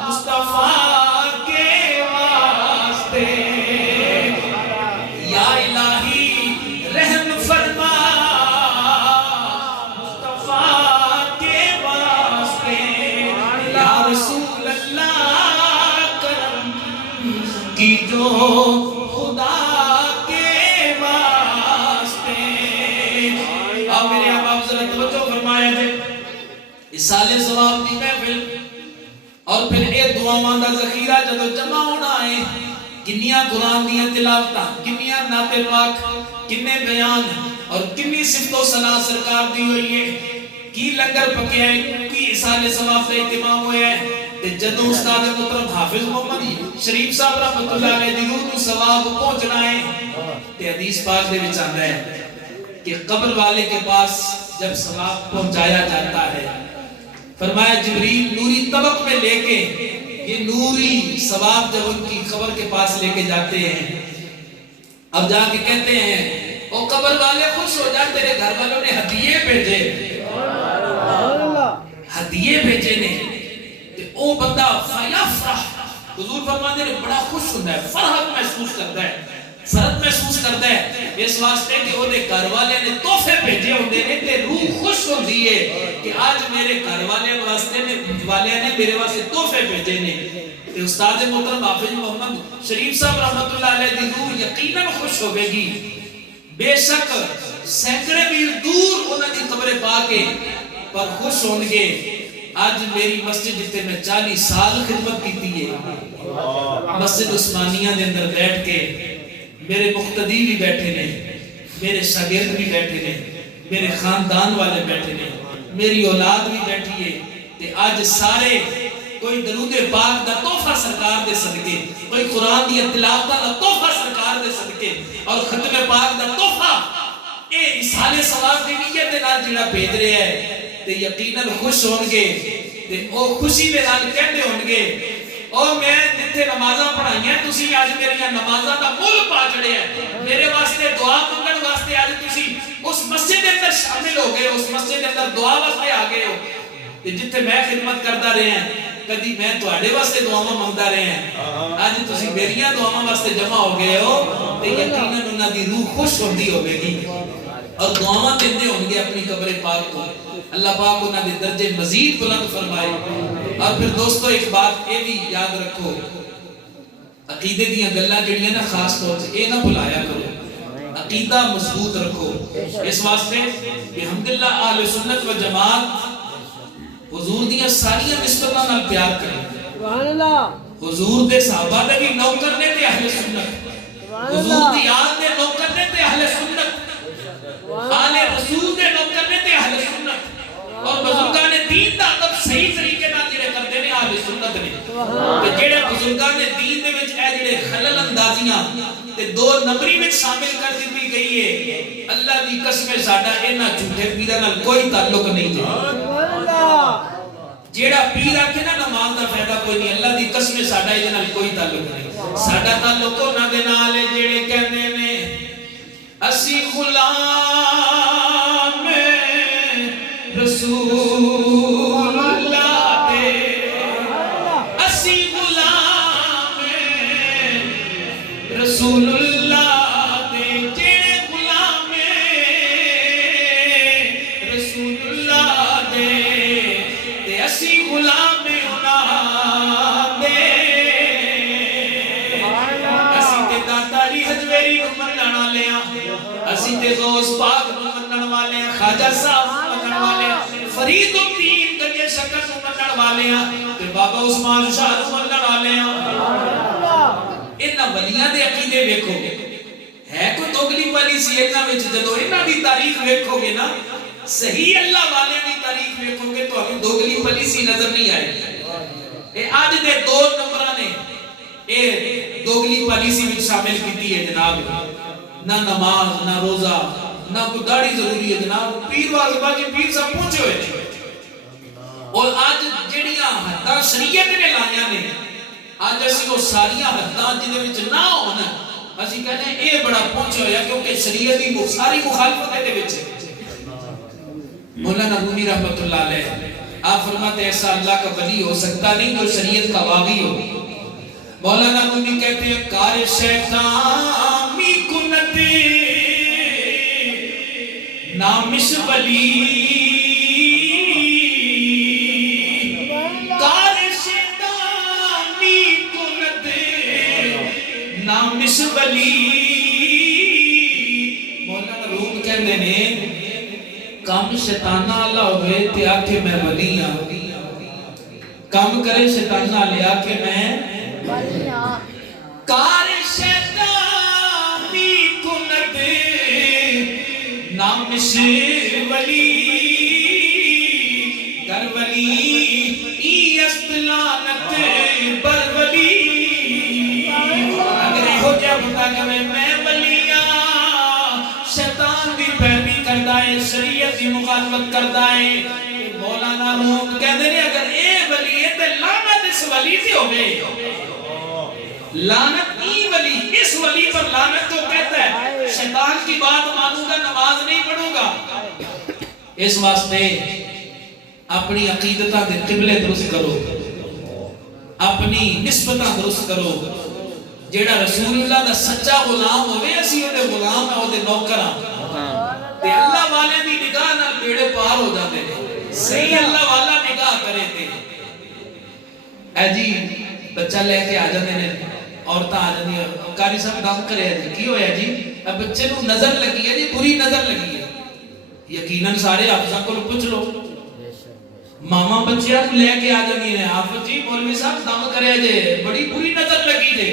مصطفیٰ کے واسطے یا الہی رحم فرما جو خدا کے واسطے اب میرے آپ ذرا توجہ فرمایا تھے اس سال ثواب دی محفل اور پھر اے دعاواں دا ذخیرہ جدوں جمع ہونا ہے کنیاں قرآن دیاں تلاوتاں کنیاں نعت پاک کنے بیان اور کنی صفت و ثنا سرکار دی ہوئی ہے کی لنگر پکیا ہے کی سال ثواب کا اہتمام ہوا ہے جدوں استاد محترم حافظ محمد شریف صاحب رحمۃ اللہ علیہ دی روح کو ثواب پہنچنا ہے تے حدیث پاک دے وچ آندا ہے کہ قبر والے کے پاس جب ثواب پہنچایا جاتا ہے فرمایا جبریل نوری طبق میں لے کے یہ نوری ثواب جب ان کی قبر کے پاس لے کے جاتے ہیں اب جا کے کہتے ہیں او قبر والے خوش ہو جا تیرے گھر والوں نے ہدیے بھیجے ہدیے بھیجے نے او بندہ فیفرح حضور فرماتے ہیں بڑا خوش ہوتا ہے فرحت محسوس کرتا ہے فرحت محسوس کرتا ہے اس واسطے کہ وہ دے گھر والے نے تحفے بھیجے ہوندے نے تے روح خوش ہوندی ہے کہ آج میرے گھر والے واسطے نے میرے واسطے تحفے بھیجے نے تے استاد محترم حافظ محمد شریف صاحب رحمۃ اللہ علیہ دی روح یقیناً خوش ہوے گی بے شک سینکڑے میل دور انہاں دی قبر پا کے پر خوش ہون گے آج میری مسجد جتے میں 40 سال خدمت کیتی ہے مسجد عثمانیہ دے اندر بیٹھ کے میرے مقتدی بھی بیٹھے نے میرے شاگرد بھی بیٹھے نے میرے خاندان والے بیٹھے نے میری اولاد بھی بیٹھی ہے تے آج سارے کوئی درود پاک دا تحفہ سرکار دے صدقے کوئی قرآن دی تلاوت دا تحفہ سرکار دے صدقے اور ختم پاک دا تحفہ اے اسال ثواب دی نیت دے نال جڑا بھیج رہے ہیں تے یقیناً خوش ہون گے تے او خوشی دے نال کہندے ہون گے او میں جتھے نمازاں پڑھائیاں تسی اج میری نمازاں دا مول پا چڑھیا ہے، میرے واسطے دعا منگن واسطے اج تسی اس مسجد دے اندر شامل ہو گئے، اس مسجد دے اندر دعا واسطے آ گئے ہو، تے جتھے میں خدمت کردا رہیا ہاں کدی میں تواڈے واسطے دعاواں منگدا رہیا ہاں، اج تسی میریاں دعاواں واسطے جمع ہو گئے ہو تے یقیناً انہاں دی روح خوش ہوندی ہوے گی اور دعاواں دیندے ہون گے اپنی قبر پاک کو، اللہ پاک انہاں دے درجے مزید بلند فرمائے۔ اور پھر دوستو ایک بات یہ بھی یاد رکھو، عقیدے دیاں گلاں جڑیاں نا خاص طور سے اے نہ بھلایا کرو، عقیدہ مضبوط رکھو، اس واسطے کہ الحمدللہ اہل سنت و جماعت حضور دیاں ساریاں نسبتاں نال پیار کریں، سبحان اللہ، حضور دے صحابہ دے بھی نوکر نے تے اہل سنت، حضور دی آل دے نوکر نے تے اہل سنت، آل رسول دے نوکر نے تے اہل سنت، اور بزرگان دین دا ادب صحیح طریقے نال جڑے کردے نے اہل سنت نے، تے جڑے بزرگان دین دے وچ اے جڑے خلل اندازیاں تے دو نمبری وچ شامل کر دتی گئی ہے، اللہ دی قسم ساڈا انہاں جھوٹے پیراں نال کوئی تعلق نہیں جی، جیڑا پیر آکھے نا نماز دا فائدہ کوئی نہیں، اللہ دی قسم ساڈا اے نال کوئی تعلق نہیں، ساڈا تعلق انہاں دے نال ہے جڑے کہندے نے اسی غلام رسول اللہ دے، اسی غلام رسول اللہ دے، جڑے غلام رسول اللہ دے تے اسی غلام انہاں دے، اسی تے داتا جی حجویری نوں منن والے ہاں، اسی تے غوث پاک نوں منن والے ہاں، خواجہ صاحب نوں منن والے ہاں، فرید الدین گنجے شکر نوں منن والے ہاں تے بابا عثمان شاہ نوں منن والے ہاں۔ انہاں ولیاں دے عقیدے ویکھو ہے کوئی دوگلی والی سی انہاں وچ، جدوں انہاں دی تاریخ ویکھو گے نا صحیح اللہ والے دی تاریخ ویکھو گے تو ہمیں دوگلی والی سی نظر نہیں آئے گی۔ اے اج دے دو نمبراں نے اے دوگلی والی سی وچ شامل کیتی ہے جناب، نہ نماز نہ روزہ نہ کوئی داڑھی ضروری ہے جناب، پیر واجبہ جی پیر سب پہنچے ہوئے تھے، اور آج جڑیاں حداں شریعت نے لائیاں نے آج اسی وہ ساریاں حداں جدے وچ نہ ہونا اسی کہنے اے بڑا پہنچے ہویا کیونکہ شریعت کی ساری مخالفت دے وچ مولانا رومی رحمت اللہ علیہ آپ فرماتے ہیں ایسا اللہ کا ولی ہو سکتا نہیں جو شریعت کا واغی ہو۔ مولانا رومی کہتے ہیں کار شیطان می کنت نامش ولی، کار شیطان می کنت نامش ولی، مولانا روم کہتے ہیں کام شیطانہ اللہ ہوئے تے آکے میں ولی ہاں، کام کرے شیطانہ لیا کہ میں ولی ہاں، کار شیطانی کنت نامش ولی، گر ولی ای استلانت بر ولی، اگر ہو جا بتا کہ میں ولی ہاں، شیطان دی پیروی کردا ہے، شریعت دی مخالفت کردا ہے، مولانا روم کہندے نے اگر اے ولی ہے تے لعنت اس ولی تے ہوے، لعنت ای ولی اس ولی پر لعنت تو کہتا ہے شیطان کی بات مانوں گا نماز نہیں پڑھوں گا۔ اس واسطے اپنی عقیدتاں دے قبلے درست کرو، اپنی نسبتاں درست کرو، جیڑا رسول اللہ دا سچا غلام ہوئے اسی او دے غلام ہے او دے نوکر ہاں، تے اللہ والے دی نگاہ نال بیڑے پار ہو جاتے ہیں، صحیح اللہ والا نگاہ کرے تے اے جی بچہ لے کے آ جاتے ہیں، عورتاں آ جاتی ہیں، قاری صاحب دم کرے جی کی ہویا جی بچے نو نظر لگی ہے جی بری نظر لگی ہے، یقیناً سارے حافظاں کو پوچھ لو، ماما بچیاں لے کے آ جاتی ہیں حافظ جی مولوی صاحب دم کرے جے بڑی بری نظر لگی جے،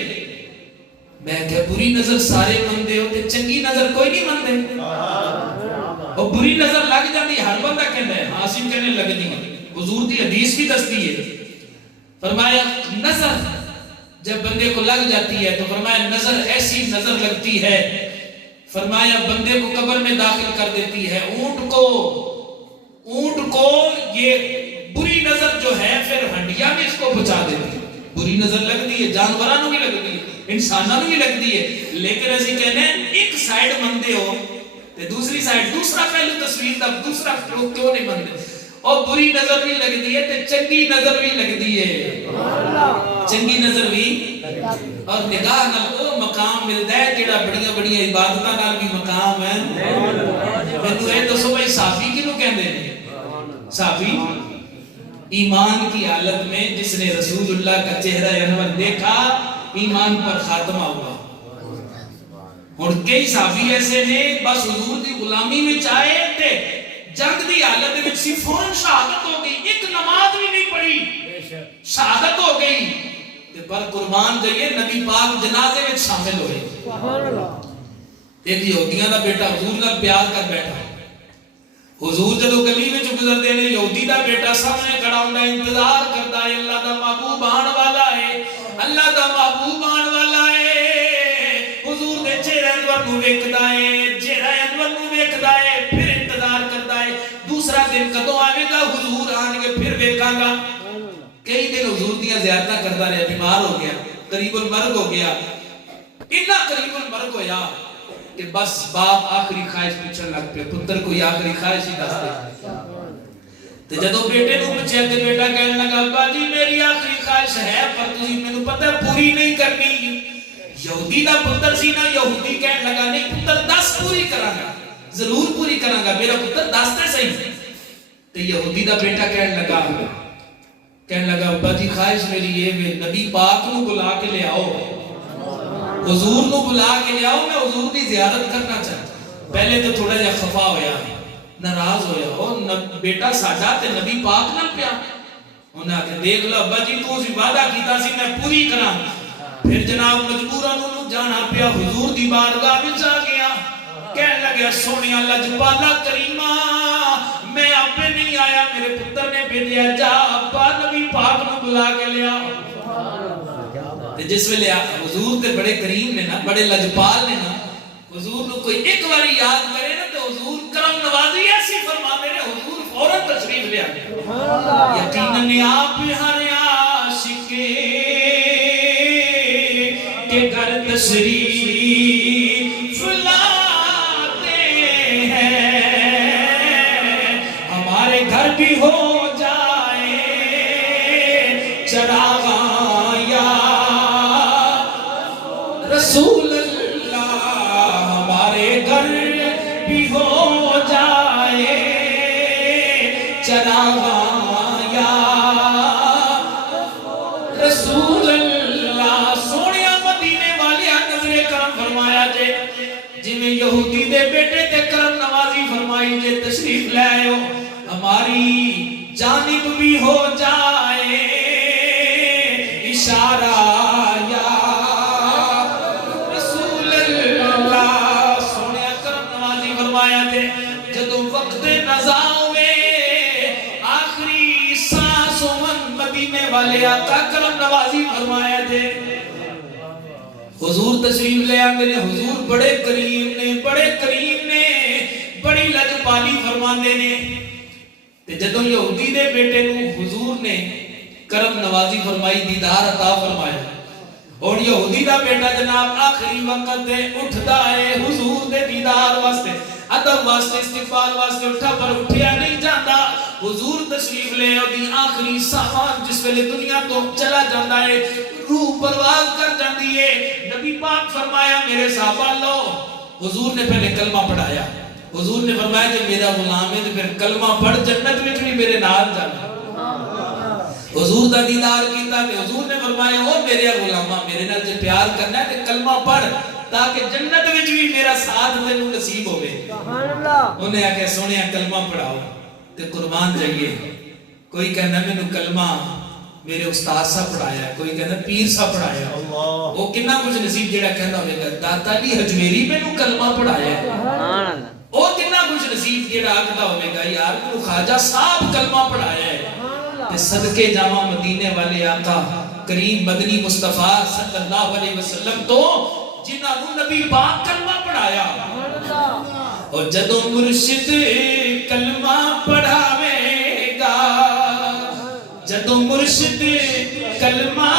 میں کہ بری نظر سارے مندے ہوتے چنگی نظر کوئی نہیں مندے، اور بری نظر لگ جاتی ہر بندہ کہتا ہے حاسم کہنے لگ دی، حضور دی حدیث بھی دستی ہے، فرمایا نظر جب بندے کو لگ جاتی ہے تو فرمایا نظر ایسی نظر لگتی ہے، فرمایا بندے کو قبر میں داخل کر دیتی ہے، اونٹ کو یہ بری نظر جو ہے پھر ہڈیاں بھی اس کو بچا دیتی ہے. بری نظر لگتی ہے جانوروں بھی لگتی ہے انسانوں بھی لگتی ہے, لیکن اسی کہنے ہیں ایک سائیڈ مندے ہو تے دوسری سائیڈ دوسرا پہلو تصویر دا دوسرا لوگ کیوں نہیں مندے. اور بری نظر بھی لگتی ہے تے چنگی نظر بھی لگتی ہے, چنگی نظر بھی. اور نگاہ نال او مقام ملتا ہے جڑا بڑیاں بڑیاں عبادتاں نال بھی مقام ہے. مینوں اے دسو بھائی صحابی کینوں کہندے نے؟ صحابی ایمان کی حالت میں جس نے رسول اللہ کا چہرہ انور دیکھا ایمان پر خاتمہ ہوا. اور کئی صحابی ایسے نے بس حضور دی غلامی میں چاہے تے جنگ دی حالت میں سی فوراً شہادت ہو گئی, ایک نماز بھی نہیں پڑھی شہادت ہو گئی تے پر قربان جائیے نبی پاک جنازے میں شامل ہوئے. ایک یہودیاں دا بیٹا حضور نال پیار کر بیٹھا, حضور جدو گلی میں گزرتے ہیں یہودی دا بیٹا سامنے کھڑا ہوندا ہے انتظار کرتا ہے اللہ دا محبوب آن والا ہے, اللہ دا محبوب آن والا ہے. حضور دے چہرے انور نو ویکھدا ہے, چہرے انور نو ویکھدا ہے, پھر انتظار کرتا ہے دوسرا دن کدوں آوے گا حضور آن کے پھر ویکھاں گا. کئی دن حضور دیاں زیارتاں کرتا رہا, بیمار ہو گیا, قریب المرگ ہو گیا. اتنا قریب المرگ ہویا کہ بس باپ آخری خواہش پوچھن لگ پیا, پتر کوئی آخری خواہش ہی دس دے. تے جدوں بیٹے نو پوچھیا تے بیٹا کہنے لگا ابا جی میری آخری خواہش ہے پر تسی مینوں پتہ پوری نہیں کرنی. یہودی دا پتر سی نا, یہودی کہنے لگا نہیں پتر 10 پوری کراں گا, ضرور پوری کراں گا, میرا پتر 10 تے صحیح. تے یہودی دا بیٹا کہنے لگا ابا جی خواہش میری یہ ہے نبی پاک نو بلا کے لے آؤ, حضور نو بلا کے لے آؤ, میں حضور دی زیارت کرنا چاہتا. پہلے تو تھوڑا جا خفا ہویا, ناراض ہویا, او بیٹا ساڈا تے نبی پاک نال پیا. انہاں کہ دیکھ لو ابا جی تو سی وعدہ کیتا سی میں پوری کراں. پھر جناب مجبوراً انہوں جانا پیا, حضور دی بارگاہ وچ آ گیا. کہنے لگا سونیا لجپالا کریمہ میں آپے نہیں آیا, میرے پتر نے بھیجیا, جا ابا نبی پاک نو بلا کے لیا. جس ویلے حضور تے بڑے کریم نے نا, بڑے لجپال نے نا, حضور نو کوئی ایک باری یاد کرے نا تو حضور کرم نوازی ایسی فرماتے نے حضور فوراً تشریف لے آئے. یقیناً آپ ہر عاشق کے گھر تشریف لاتے ہیں, ہمارے گھر بھی ہو جائے چراغاں یا رسول اللہ, ہمارے گھر بھی ہو جائے چراغاں یا رسول اللہ. سونیا مدینے والیا نظر کرم فرمایا جے, جی میں یہودی دے بیٹے تے کرم نوازی فرمائی جے, تشریف لے آئے ہو ہماری جانب بھی ہو جائے اشارہ یا رسول اللہ. سونیا کرم نوازی فرمایا جے جدو وقت نزا ہوئے آخری سانس من مدینے والے آقا کرم نوازی فرمایا جے حضور تشریف لے آندے نے. حضور بڑے کریم نے, بڑے کریم نے, بڑی لجپالی فرماندے نے. تے جدوں یہودی دے بیٹے نو حضور نے کرم نوازی فرمائی, دیدار عطا فرمایا, اور یہودی دا بیٹا جناب آخری وقت دے اٹھدا ہے حضور دے دیدار واسطے, ادب واسطے, استقبال واسطے اٹھا پر اٹھیا نہیں جاتا. حضور تشریف لے آدی آخری سامان جس ویلے دنیا تو چلا جاتا ہے, روح پرواز کر جاتی ہے. نبی پاک فرمایا میرے صحابہ لو, حضور نے پہلے کلمہ پڑھایا. حضور نے فرمایا کہ میرا غلام ہے تو پھر کلمہ پڑھ جنت میں بھی میرے نال جانا. حضور دا دیدار کیتا تے حضور نے فرمایا او میرے غلامہ میرے نال جے پیار کرنا ہے تے کلمہ پڑھ تاکہ جنت وچ بھی میرا ساتھ تینوں نصیب ہوے. سبحان اللہ. انہیں آکھیا سونیا کلمہ پڑھاؤ تے قربان جائیے. کوئی کہنا مینوں کلمہ میرے استاد صاحب پڑھایا ہے, کوئی کہنا پیر صاحب پڑھایا ہے. وہ کتنا کچھ نصیب جڑا کہندا ہوے گا داتا علی حجویری مینوں کلمہ پڑھایا ہے. سبحان اللہ. وہ کتنا کچھ نصیب جڑا آکھدا ہوے گا یار مینوں خواجہ صاحب کلمہ پڑھایا ہے. تے صدقے جاواں مدینے والے آقا کریم مدنی مصطفیٰ صلی اللہ علیہ وسلم تو جنہاں نو نبی پاک کلمہ پڑھایا. اور جدوں مرشد کلمہ پڑھاوے گا جدو مرشد کلمہ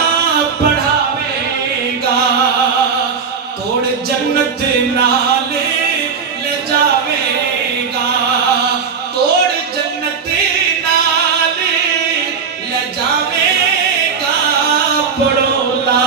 پڑھاوے گا توڑ جنت نالے لے جاوے گا توڑ جنت نالے لے جاوے گا پڑھو لا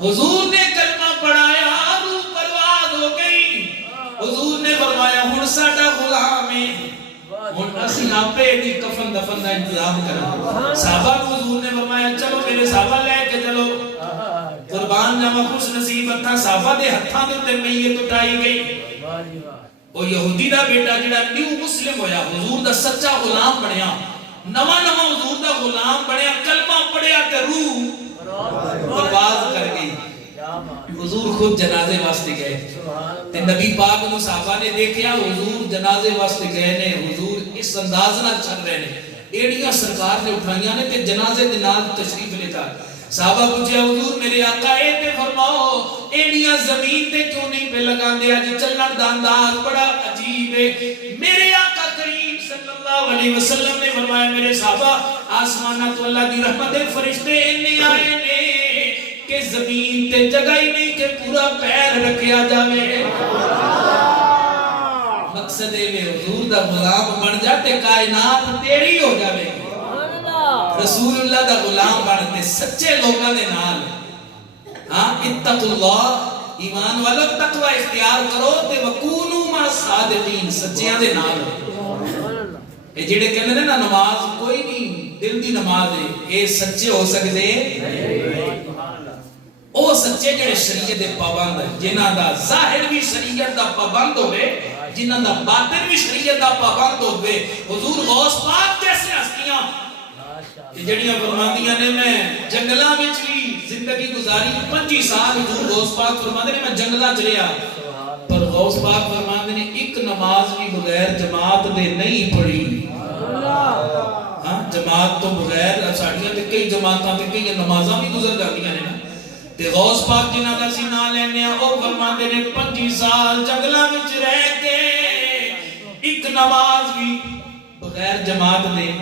حضور نے کلمہ پڑھایا روح پرواز ہو گئی حضور نے فرمایا ہن ساڈا غلام ہے ہن اسی آپے دی کفن دفن دا انتظام کرنا صحابہ کو حضور نے فرمایا چلو میرے صحابہ لے کے چلو قربان جاواں خوش نصیب تھا صحابہ دے ہتھاں دے تے میت اٹھائی گئی او یہودی دا بیٹا جڑا نیو مسلم ہویا حضور دا سچا غلام بنیا نواں نواں حضور دا غلام بنیا کلمہ پڑھیا تے روح پرواز کر گئی حضور خود جنازے واسطے گئے تے نبی پاک نو صحابہ نے دیکھیا حضور جنازے واسطے گئے نے حضور اس انداز نال چل رہے نے ایڑیاں سرکار نے اٹھائیاں نے تے جنازے دے نال تشریف لے جا صحابہ پوچھے حضور میرے آقا اے تے فرماؤ ایڑیاں زمین تے کیوں نہیں پہ لگاندے اج چلن دا انداز بڑا عجیب ہے میرے آقا کریم صلی اللہ علیہ وسلم نے فرمایا میرے صحابہ آسمانہ تو اللہ دی رحمت فرشتے انہیں آئے نے کہ زمین تے جگہ ہی نہیں کہ پورا پیر رکھیا جاوے مقصد ہے میں حضور دا غلام بن جاتے کائنات تیری ہو جاوے رسول اللہ دا غلام بنتے سچے لوگاں دے نال ہاں اتقوا اللہ ایمان والو تقوی اختیار کرو تے وکونوا مع الصادقین سچیاں دے نال اے جڑے کہندے نے نا نماز کوئی نہیں دل دی نماز ہے اے سچے ہو سکدے او سچے جڑے شریعت دے پابند جنہاں دا ظاہر بھی شریعت دا پابند ہوے جنہاں دا باطن بھی شریعت دا پابند ہوے حضور غوث پاک جیسے ہستیاں جڑیاں فرماندیاں نے میں جنگلاں وچ بھی زندگی گزاری 25 سال حضور غوث پاک فرماندے نے میں جنگلاں چ رہیا پر غوث پاک فرماندے نے ایک نماز بھی بغیر جماعت دے نہیں پڑھی ہاں جماعت تو بغیر ساڈیاں تے کئی جماعتاں تے کئی نمازاں بھی گزر جاندیاں نے نا تے غوث پاک جنہاں دا اسی نام لینے او فرماندے نے 25 سال جنگلاں وچ رہ کے ایک نماز بھی بغیر جماعت دے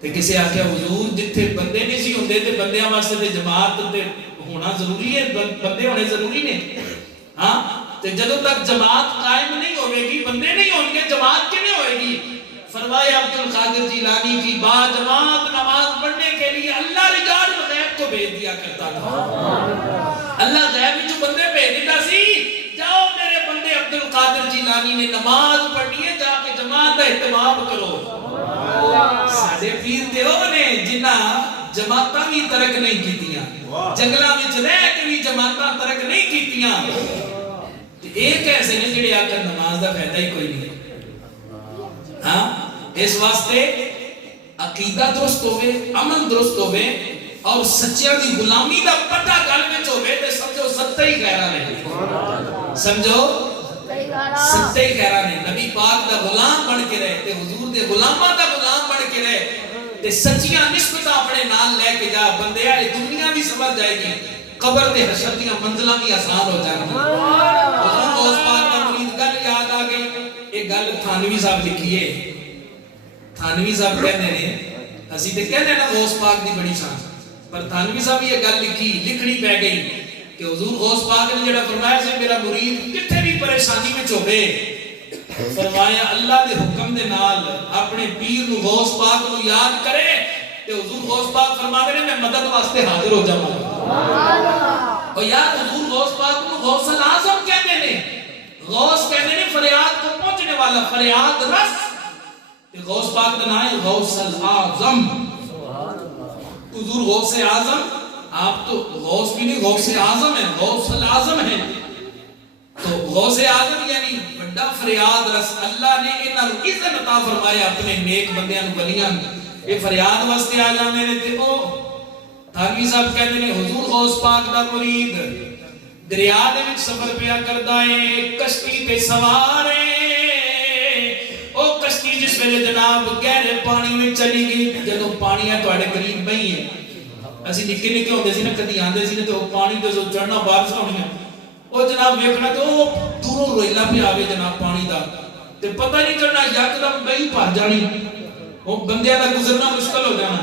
تے کسے آکھیا حضور جتھے بندے نہیں سی ہوندے تے بندیاں واسطے تے جماعت تے ہونا ضروری ہے بندے ہونے ضروری نے ہاں تے جدوں تک جماعت قائم نہیں ہوے گی بندے نہیں ہوں گے جماعت کیویں ہوے گی فرمایا عبد القادر جیلانی کی با جماعت نماز پڑھنے کے لیے اللہ رجال غیب کو بھیج دیا کرتا تھا اللہ غیب جو بندے بھیج دیتا سی جاؤ میرے بندے عبد القادر جیلانی نے نماز پڑھنی ہے جا کے جماعت کا اہتمام کرو ساڈے پیر تے او نے جنہاں جماعتاں بھی ترک نہیں کیتیاں جنگلاں وچ رہ کے بھی جماعتاں ترک نہیں کیتیاں تے ایک ایسے نے جڑے آ کر نماز دا فائدہ ہی کوئی نہیں ہاں اس واسطے عقیدہ درست ہوے عمل درست ہوے اور سچیاں دی غلامی دا پتہ گل وچ ہوے تے سمجھو سچے ہی کہہ رہے ہیں سمجھو سچے ہی کہہ رہے ہیں نبی پاک دا غلام بن کے رہے تے حضور دے غلاماں دا غلام بن کے رہے تے سچیاں نسبتاں اپنے نال لے کے جا بندیا یہ دنیا بھی سمجھ جائے گی قبر تے حشر دیاں منزلاں بھی آسان ہو جائیں گی حضور غوث پاک دا مرید گل یاد آ گئی یہ گل تھانوی صاحب لکھی ہے تھانوی صاحب کہنے نے اسی تے کہنے نا غوث پاک دی بڑی شان پر تھانوی صاحب یہ گل لکھنی پہ گئی کہ حضور غوث پاک نے جڑا فرمایا سے میرا مرید کتھے بھی پریشانی میں ہوے فرمایا اللہ دے حکم دے نال اپنے پیر نو غوث پاک نو یاد کرے تے حضور غوث پاک فرماتے ہیں میں مدد واسطے حاضر ہو جاؤں سبحان اللہ اور یاد حضور غوث پاک نو غوث الاعظم کہتے ہیں غوث کہتے ہیں فریاد کو پہنچنے والا فریاد رس تے غوث پاک دا نام ہے غوث الاعظم حضور غوث اعظم آپ تو غوث بھی نہیں غوث اعظم ہے غوث الاعظم ہے تو غوث اعظم یعنی بڑا فریاد رس اللہ نے انہاں نوں اذن عطا فرمایا اپنے نیک بندیاں نوں ولیاں یہ فریاد واسطے آ جاندے نے تے او تھانوی صاحب کہندے نے حضور غوث پاک دا مرید دریا دے وچ سفر پیا کردا ہے کشتی تے سوار ہے او کشتی جس ویلے جناب گہرے پانی میں چلی گئی جدوں پانی ہے تواڈے قریب نہیں ہے اسی نکے نکے ہوندے سی نا کدی آندے سی نا تے او پانی تے چڑھنا بارش ہونی ہے او جناب ویکھنا تے او دوروں روئیلا پیا آوے جناب پانی دا تے پتہ نہیں چلنا یکدم بئی بھر جانی او بندیاں دا گزرنا مشکل ہو جانا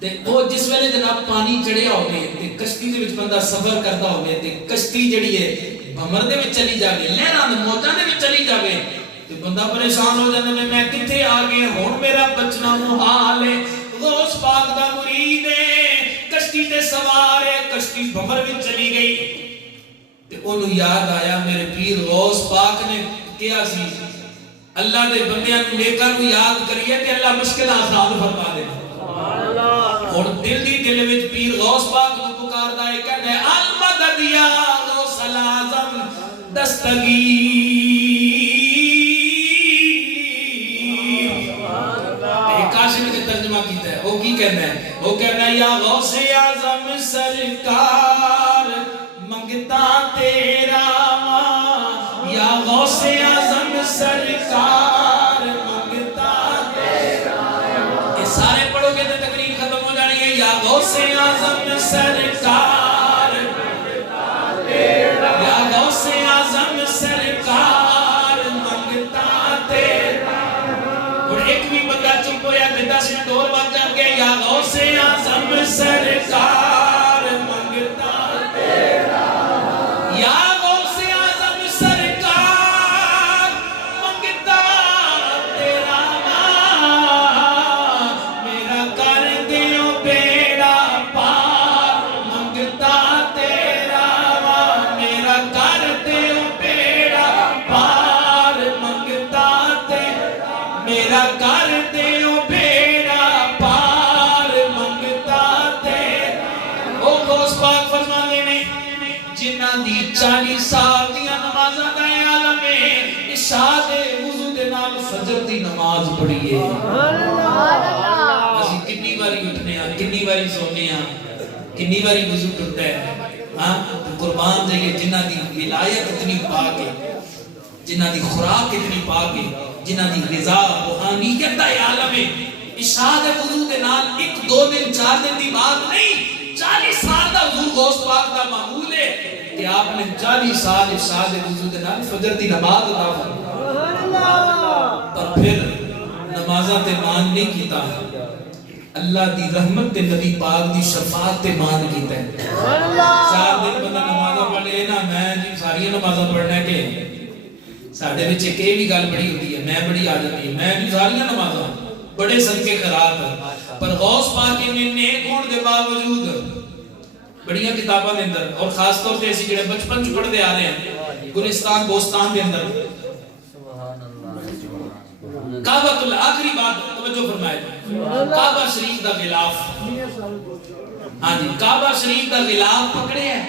تے او جس ویلے جناب پانی چڑھیا ہوے تے کشتی دے وچ بندہ سفر کردا ہوے تے کشتی جڑی ہے بھمر دے وچ چلی جاوے لہراں دے موجاں دے وچ چلی جاوے تے بندہ پریشان ہو جاندا میں کتھے آ گیا ہن میرا بچنا محال ہے غوث پاک دا مرید ہے کشتی تے سوار ہے کشتی بھمر وچ چلی گئی تے اونوں یاد آیا میرے پیر غوث پاک نے کیا سی اللہ دے بندیاں نوں نیکاں نوں یاد کریے تے اللہ مشکل آسان فرما دے سبحان اللہ اور دل دی دل وچ پیر غوث پاک نوں پکاردا ہے کہندا ہے المدد یا غوث الاعظم دستگیر کاشم نے ترجمہ کیتا ہے وہ کی کہنا ہے وہ کہنا ہے یا غوث اعظم سرکار منگتا تیرا یا غوث اعظم سرکار منگتا تیرا یہ سارے پڑھو گے تو تقریر ختم ہو جانی ہے یا غوث اعظم سرکار منگتا تیرا یا غوث اعظم سرکار منگتا تیرا اور ایک بھی بندہ چپ ہویا تے 10 منٹ اور بات کر کے یا غوث اعظم سرکار منگتا تیرا یا غوث اعظم سرکار منگتا تیرا میرا کر دیو بیڑا پار منگتا تیرا میرا کر دیو بیڑا پار منگتا تیرا میرا کر دیو بیڑا پار منگتا تیرا او غوث پاک فرمانے نے جنہ دی 40 سال دیا نمازاں دا عالم ہے عشاء دے وضو دے نال فجر دی نماز پڑھیے اسی کتنی باری اٹھنے ہاں کتنی باری سونے ہاں کتنی باری وضو ٹوٹتا ہے ہاں قربان جائیے جنہ دی ولایت اتنی پاک ہے جنہ دی خوراک اتنی پاک ہے جنہ دی غذا روحانیت دا عالم ہے عشاء دے وضو دے نال 1 2 دن 4 دن دی بات نہیں 40 سال دا حضور غوث پاک دا معمول ہے کہ آپ نے 40 سال عشاء دے وضو دے نال فجر دی نماز ادا فرمائی پر پھر نمازاں تے مان نہیں کیتا اللہ دی رحمت تے نبی پاک دی شفاعت تے مان کیتا ہے 4 دن بندہ نمازاں پڑھ لے نا میں جی ساری نمازاں پڑھنا ہے کہ ساڈے وچ ایک بھی گل بڑی ہوتی ہے میں بڑی آ جاتی ہے میں بھی ساری نمازاں بڑے صدقے خیرات پر غوث پاک نے نیک ہون دے باوجود بڑیاں کتاباں دے اندر اور خاص طور تے اسی جڑے بچپن چ پڑھدے آ رہے ہیں گلستان بوستان دے اندر کعبۃ الآخری بات توجہ فرمائے کعبہ شریف دا غلاف ہاں جی کعبہ شریف دا غلاف پکڑے ہے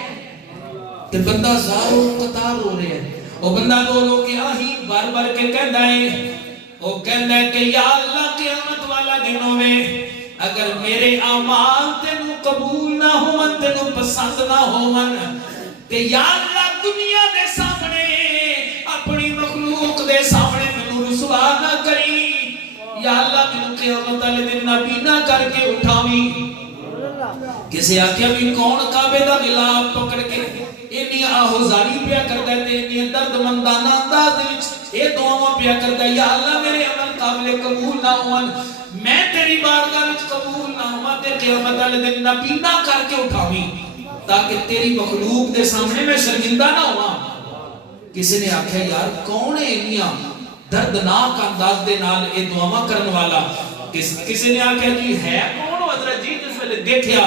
تے بندہ زارو قطار ہو رہے ہیں وہ بندہ رو رو کے آہی بار بار کے کہندا ہے وہ کہندا ہے کہ یا اللہ قیامت والا دن ہوے اگر میرے اعمال تینوں قبول نہ ہون تینوں پسند نہ ہون تے یا اللہ دنیا دے سامنے اپنی مخلوق دے سامنے مینوں رسوا نہ کری یا اللہ من قیامت والے دن نابینا کر کے اٹھاویں کسے آکھیا بھی کون کعبے دا غلاف پکڑ کے انی آہوزاری پیا کردا ہے تے انی درد مندانہ انداز وچ اے دعاواں پیا کردا ہے یا اللہ میرے عمل قابل قبول نہ ہون میں تیری بارگاہ وچ قبول نہ ہواں تے قیامت والے دن نابینا کر کے اٹھاویں تاکہ تیری مخلوق دے سامنے میں شرمندہ نہ ہواں کسی نے آکھیا یار کون ہے انیاں دردناک انداز دے نال اے دعاواں کرن والا کسی نے آکھیا جی ہے کون حضرت جی جس ویلے دیکھیا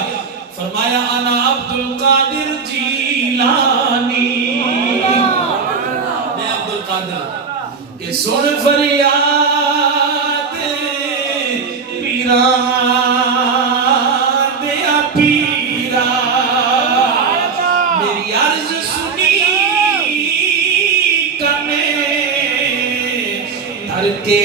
فرمایا انا عبد القادر جیلانی میں عبد القادر کہ سن فریاد پیران دیا پیرا میری عرض سنی کنے در کے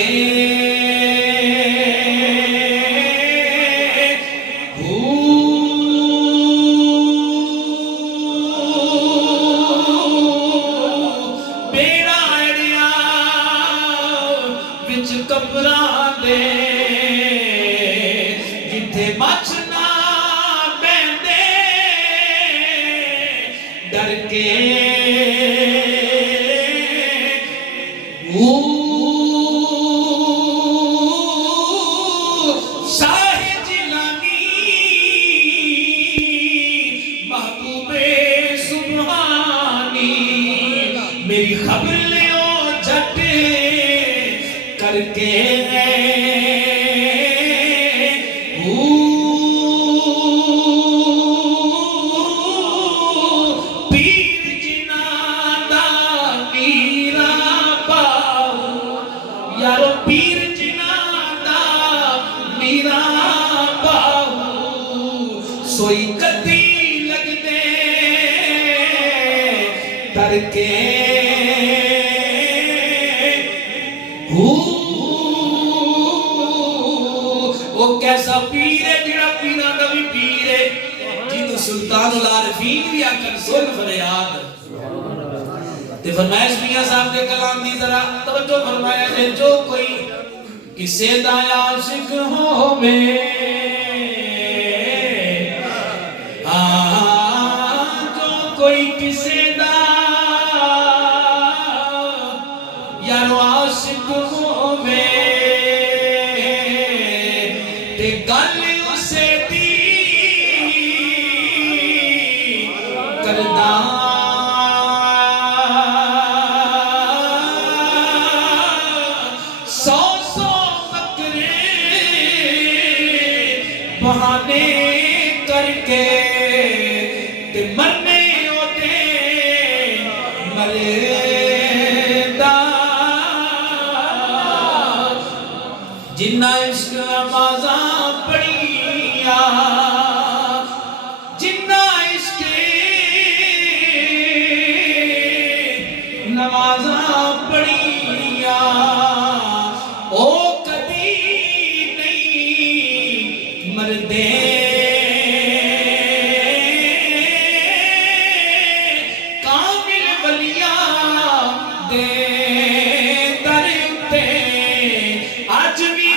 میری خبر لیو جٹ کر کے پیر جنا دا میرا باؤ یارو پیر جنا دا میرا باؤ سوئی کتی لگ دے در کے وہ کیسا پیر ہے جڑا پیرا نبی پیر ہے جنہوں سلطان العارفین بھی آکر سن فریاد تے فرمائش میاں صاحب کے کلام دی ذرا توجہ فرمایا کہ جو کوئی کسے دا عاشق ہووے جو کوئی کسے دا یارو عاشق ہووے تے گل اسے دی کردا سو بکرے بہانے کر کے تے مرنے ہوتے مرے جنہ عشق نمازاں پڑھیا جنہ عشق نمازاں پڑھیا او کبھی نہیں مردے کامل ولیاں دے در تے آج بھی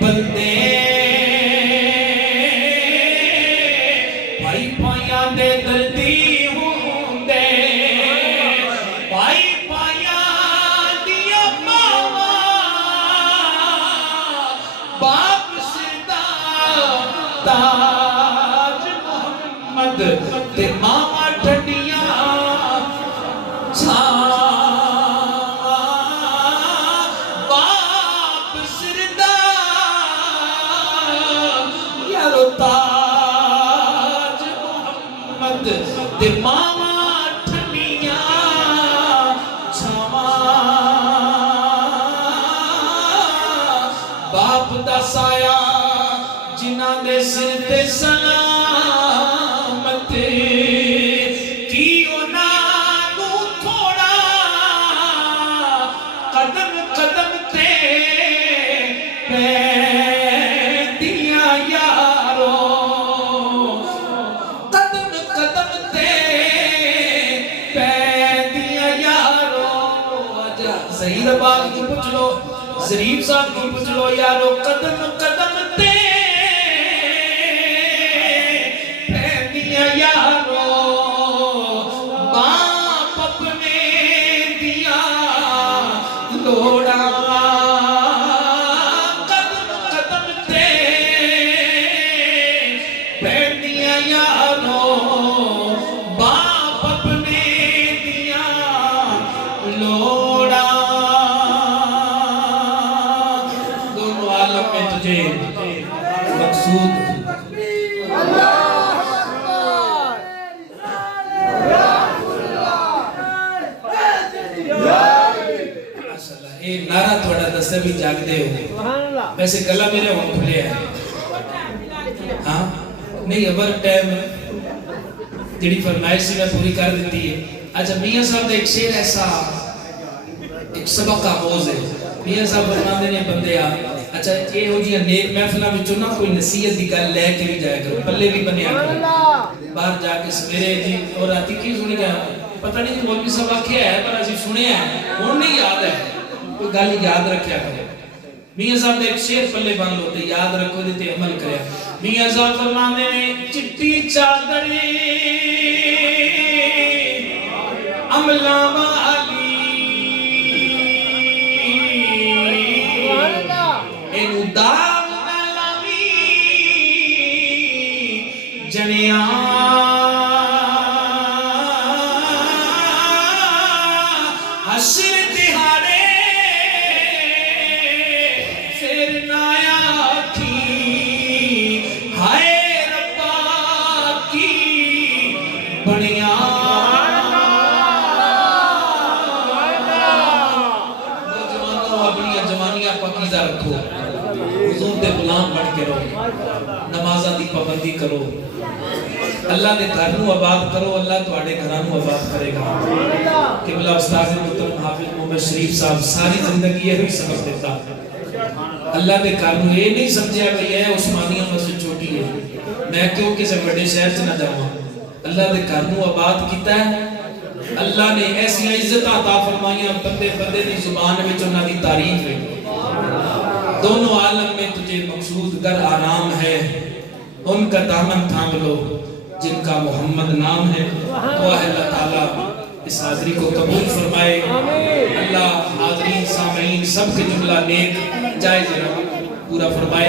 بندے بھائی پائیاں دے دردی ہوندے بھائی پائیاں دیا ماما باپ سردہ تاج محمد تے ماما ٹھنڈیاں چھاں تاج محمد تے ماما ٹھنڈیاں چھاواں باپ دا سایہ جنہاں دے سر تے سلامت کی انہاں نوں تھوڑا قدم قدم تے پیندیاں یارو قدم قدم تے پیندیاں یارو صحیح بات کو پوچھ لو ظریف صاحب کو پوچھ لو یارو قدم قدم تے پھیندیاں یارو باپ اپنے دیا لوڑا قدم قدم تے پھیندیاں یارو باپ اپنے دیا لوڑا تجھے مقصود اے نعرہ تھوڑا دستے بھی جاگ دے ہو ویسے گلہ میرے وہاں کھلے ہیں ہاں نہیں ابر ٹائم جڑی فرمائش سے میں پوری کر دیتی ہے اچھا میاں صاحب ایک شیر ایسا ایک سبق آموز ہے میاں صاحب فرماندے نے بندے اچھا یہ ہو جی نیک محفلہ میں چنا کوئی نصیحت دی گل لے کے بھی جائے کرو پلے بھی بنیا کرو باہر جا کے سویرے جی اور راتی کی سنی گیا پتہ نہیں مولوی صاحب آکھیا ہے پر اسی سنے ہیں وہ نہیں یاد ہے کوئی گل یاد رکھیا کرو میاں صاحب ایک شیر پلے بن لو تے یاد رکھو تے عمل کرے میاں صاحب فرماندے نے چٹی چادر عملاں والی اینو داغ نہ لاوی جنیاں حشر تہاڑے پھر نہ آکھی ہائے ربا کی بڑیاں نوجوانوں اپنی جوانیاں پاکیزہ رکھو حضور دے غلام بن کے رہو نمازہ دی پابندی کرو اللہ دے گھرنوں آباد کرو اللہ تواڈے گھرانوں آباد کرے گا قبلہ استاد محترم حافظ محمد شریف صاحب ساری زندگی یہ بھی سبق دیتا اللہ دے گھرنوں یہ نہیں سمجھا کہ یہ عثمانیہ مسجد چھوٹی ہے میں کیوں کسی بڑے شہر سے نہ جاؤں اللہ دے گھرنوں آباد کیتا ہے اللہ نے ایسی عزت عطا فرمائیاں بندے بندے دی زبان وچ انہاں دی تعریف ہے دونوں عالم میں تجھے مقصود گر آرام ہے ان کا دامن تھام لو جن کا محمد نام ہے تو اللہ تعالیٰ اس حاضری کو قبول فرمائے اللہ حاضرین سامعین سب کے جملہ نیک جائز پورا فرمائے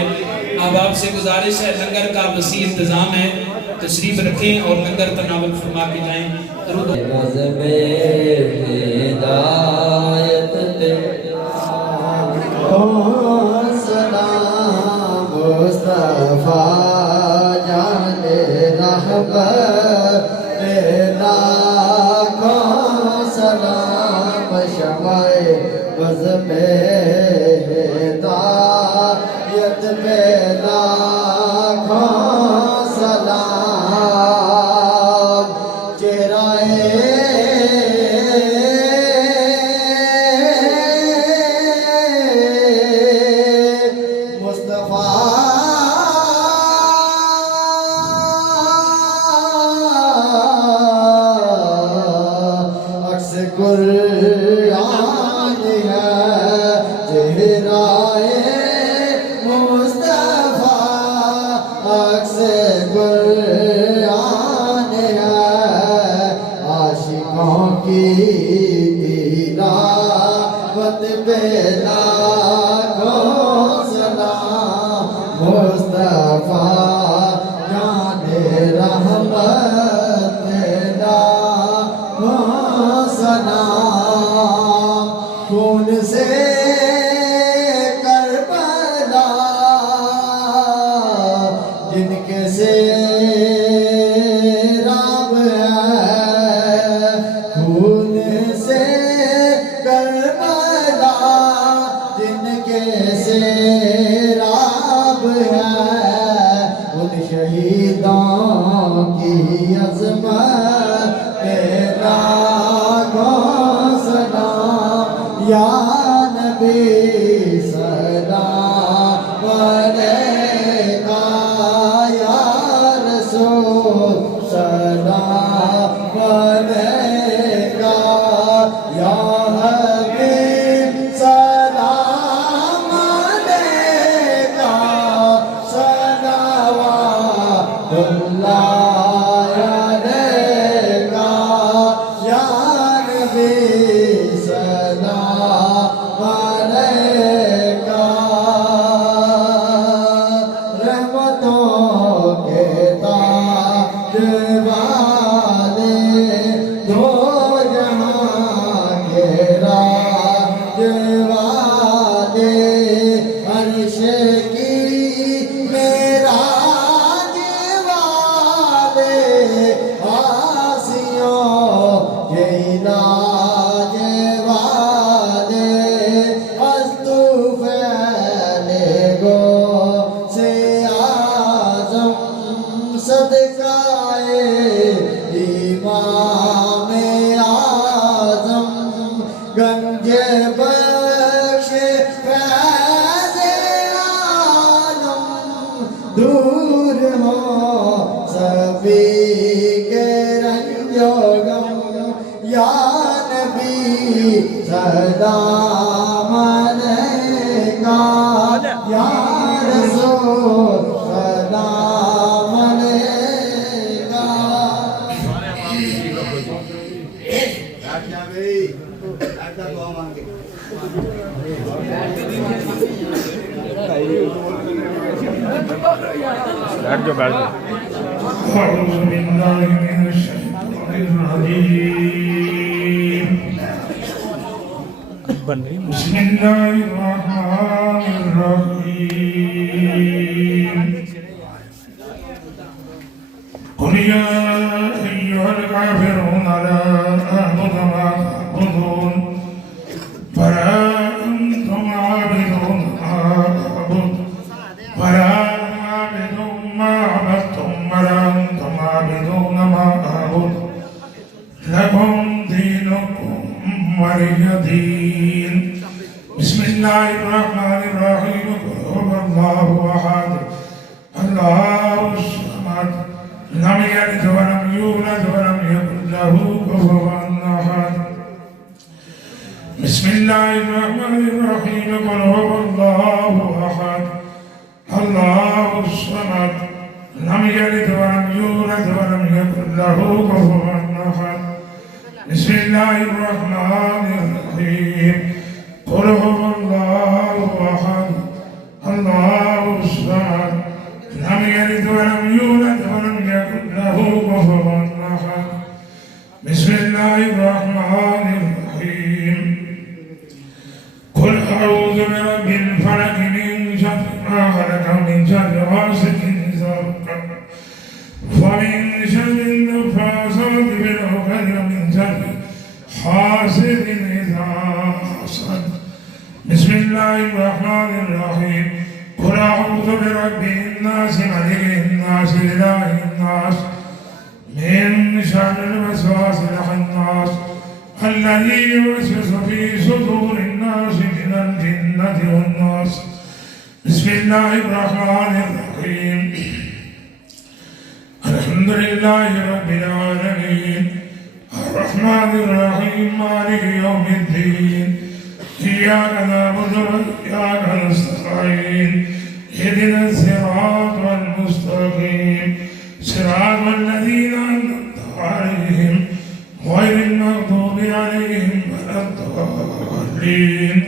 اب آپ سے گزارش ہے لنگر کا وسیع انتظام ہے تشریف رکھیں اور لنگر تناول فرما کے جائیں درود مصطفیٰ جان رحمت لاکھوں سلام شمع بز پہ ہدایت پہ لاکھوں سلام چہرہ قرآن ہے چہرہ مصطفیٰ عکس قرآن ہے عاشقوں کی تلاوت پہ لاکھوں سلام مصطفیٰ جان رحمت سلام خون سے کربلا جن کے سیراب ہے خون سے کربلا جن کے سیراب ہے ان شہیدوں کی عظمت میرا یا نبی سلام علیکہ یا رسول سلام علیکہ أعوذ بالله من الشيطان الرجيم بسم الله الرحمن الرحيم قل يا أيها الكافرون لا أعبد ما تعبدون ولا أنتم عابدون ما أعبد ولا أنا عابد ما عبدتم ولا أنتم عابدون ما أعبد لكم دينكم ولي دين بسم الله الرحمن الرحيم قل هو الله أحد الله الصمد لم يلد ولم يولد ولم يكن له كفوا أحد بسم الله الرحمن الرحيم قل هو الله أحد الله الصمد لم يلد ولم يولد ولم يكن له كفوا أحد بسم الله الرحمن الرحيم قل هو الله أحد الله الصمد لم يلد ولم يولد ولم يكن له كفوا أحد بسم الله الرحمن الرحيم قل أعوذ برب الفلق من شر ما خلق من شر غاسق إذا وقب ومن شر النفاثات في العقد ومن شر حاسد إذا حسد بسم الله الرحمن الرحيم قل أعوذ برب الناس ملك الناس إله الناس من شر الوسواس الخناس الذي يوسوس في صدور الناس من الجنة والناس بسم الله الرحمن الرحيم الحمد لله رب العالمين الرحمن الرحيم مالك يوم الدين إياك نعبد وإياك نستعين اهدنا الصراط المستقيم صراط الذين أنعمت عليهم غير المغضوب عليهم ولا الضالين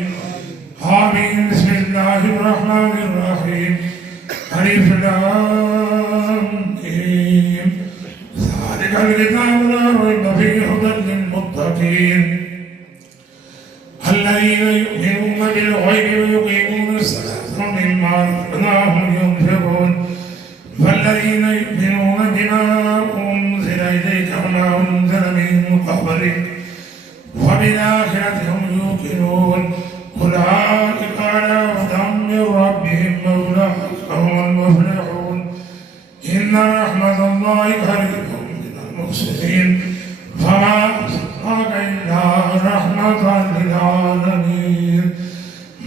آمين بسم الله الرحمن الرحيم ألف لام ميم ذلك الكتاب لا ريب فيه هدى للمتقين الذين يؤمنون بالغيب ويقيمون الصلاة ومما رزقناهم ينفقون والذين يؤمنون بما أنزل إليك وما أنزل من قبلك وبالآخرة هم يوقنون أولئك على هدى من ربهم وأولئك هم المفلحون إن رحمة الله قريب من المحسنين فما أرسلناك إلا رحمة للعالمين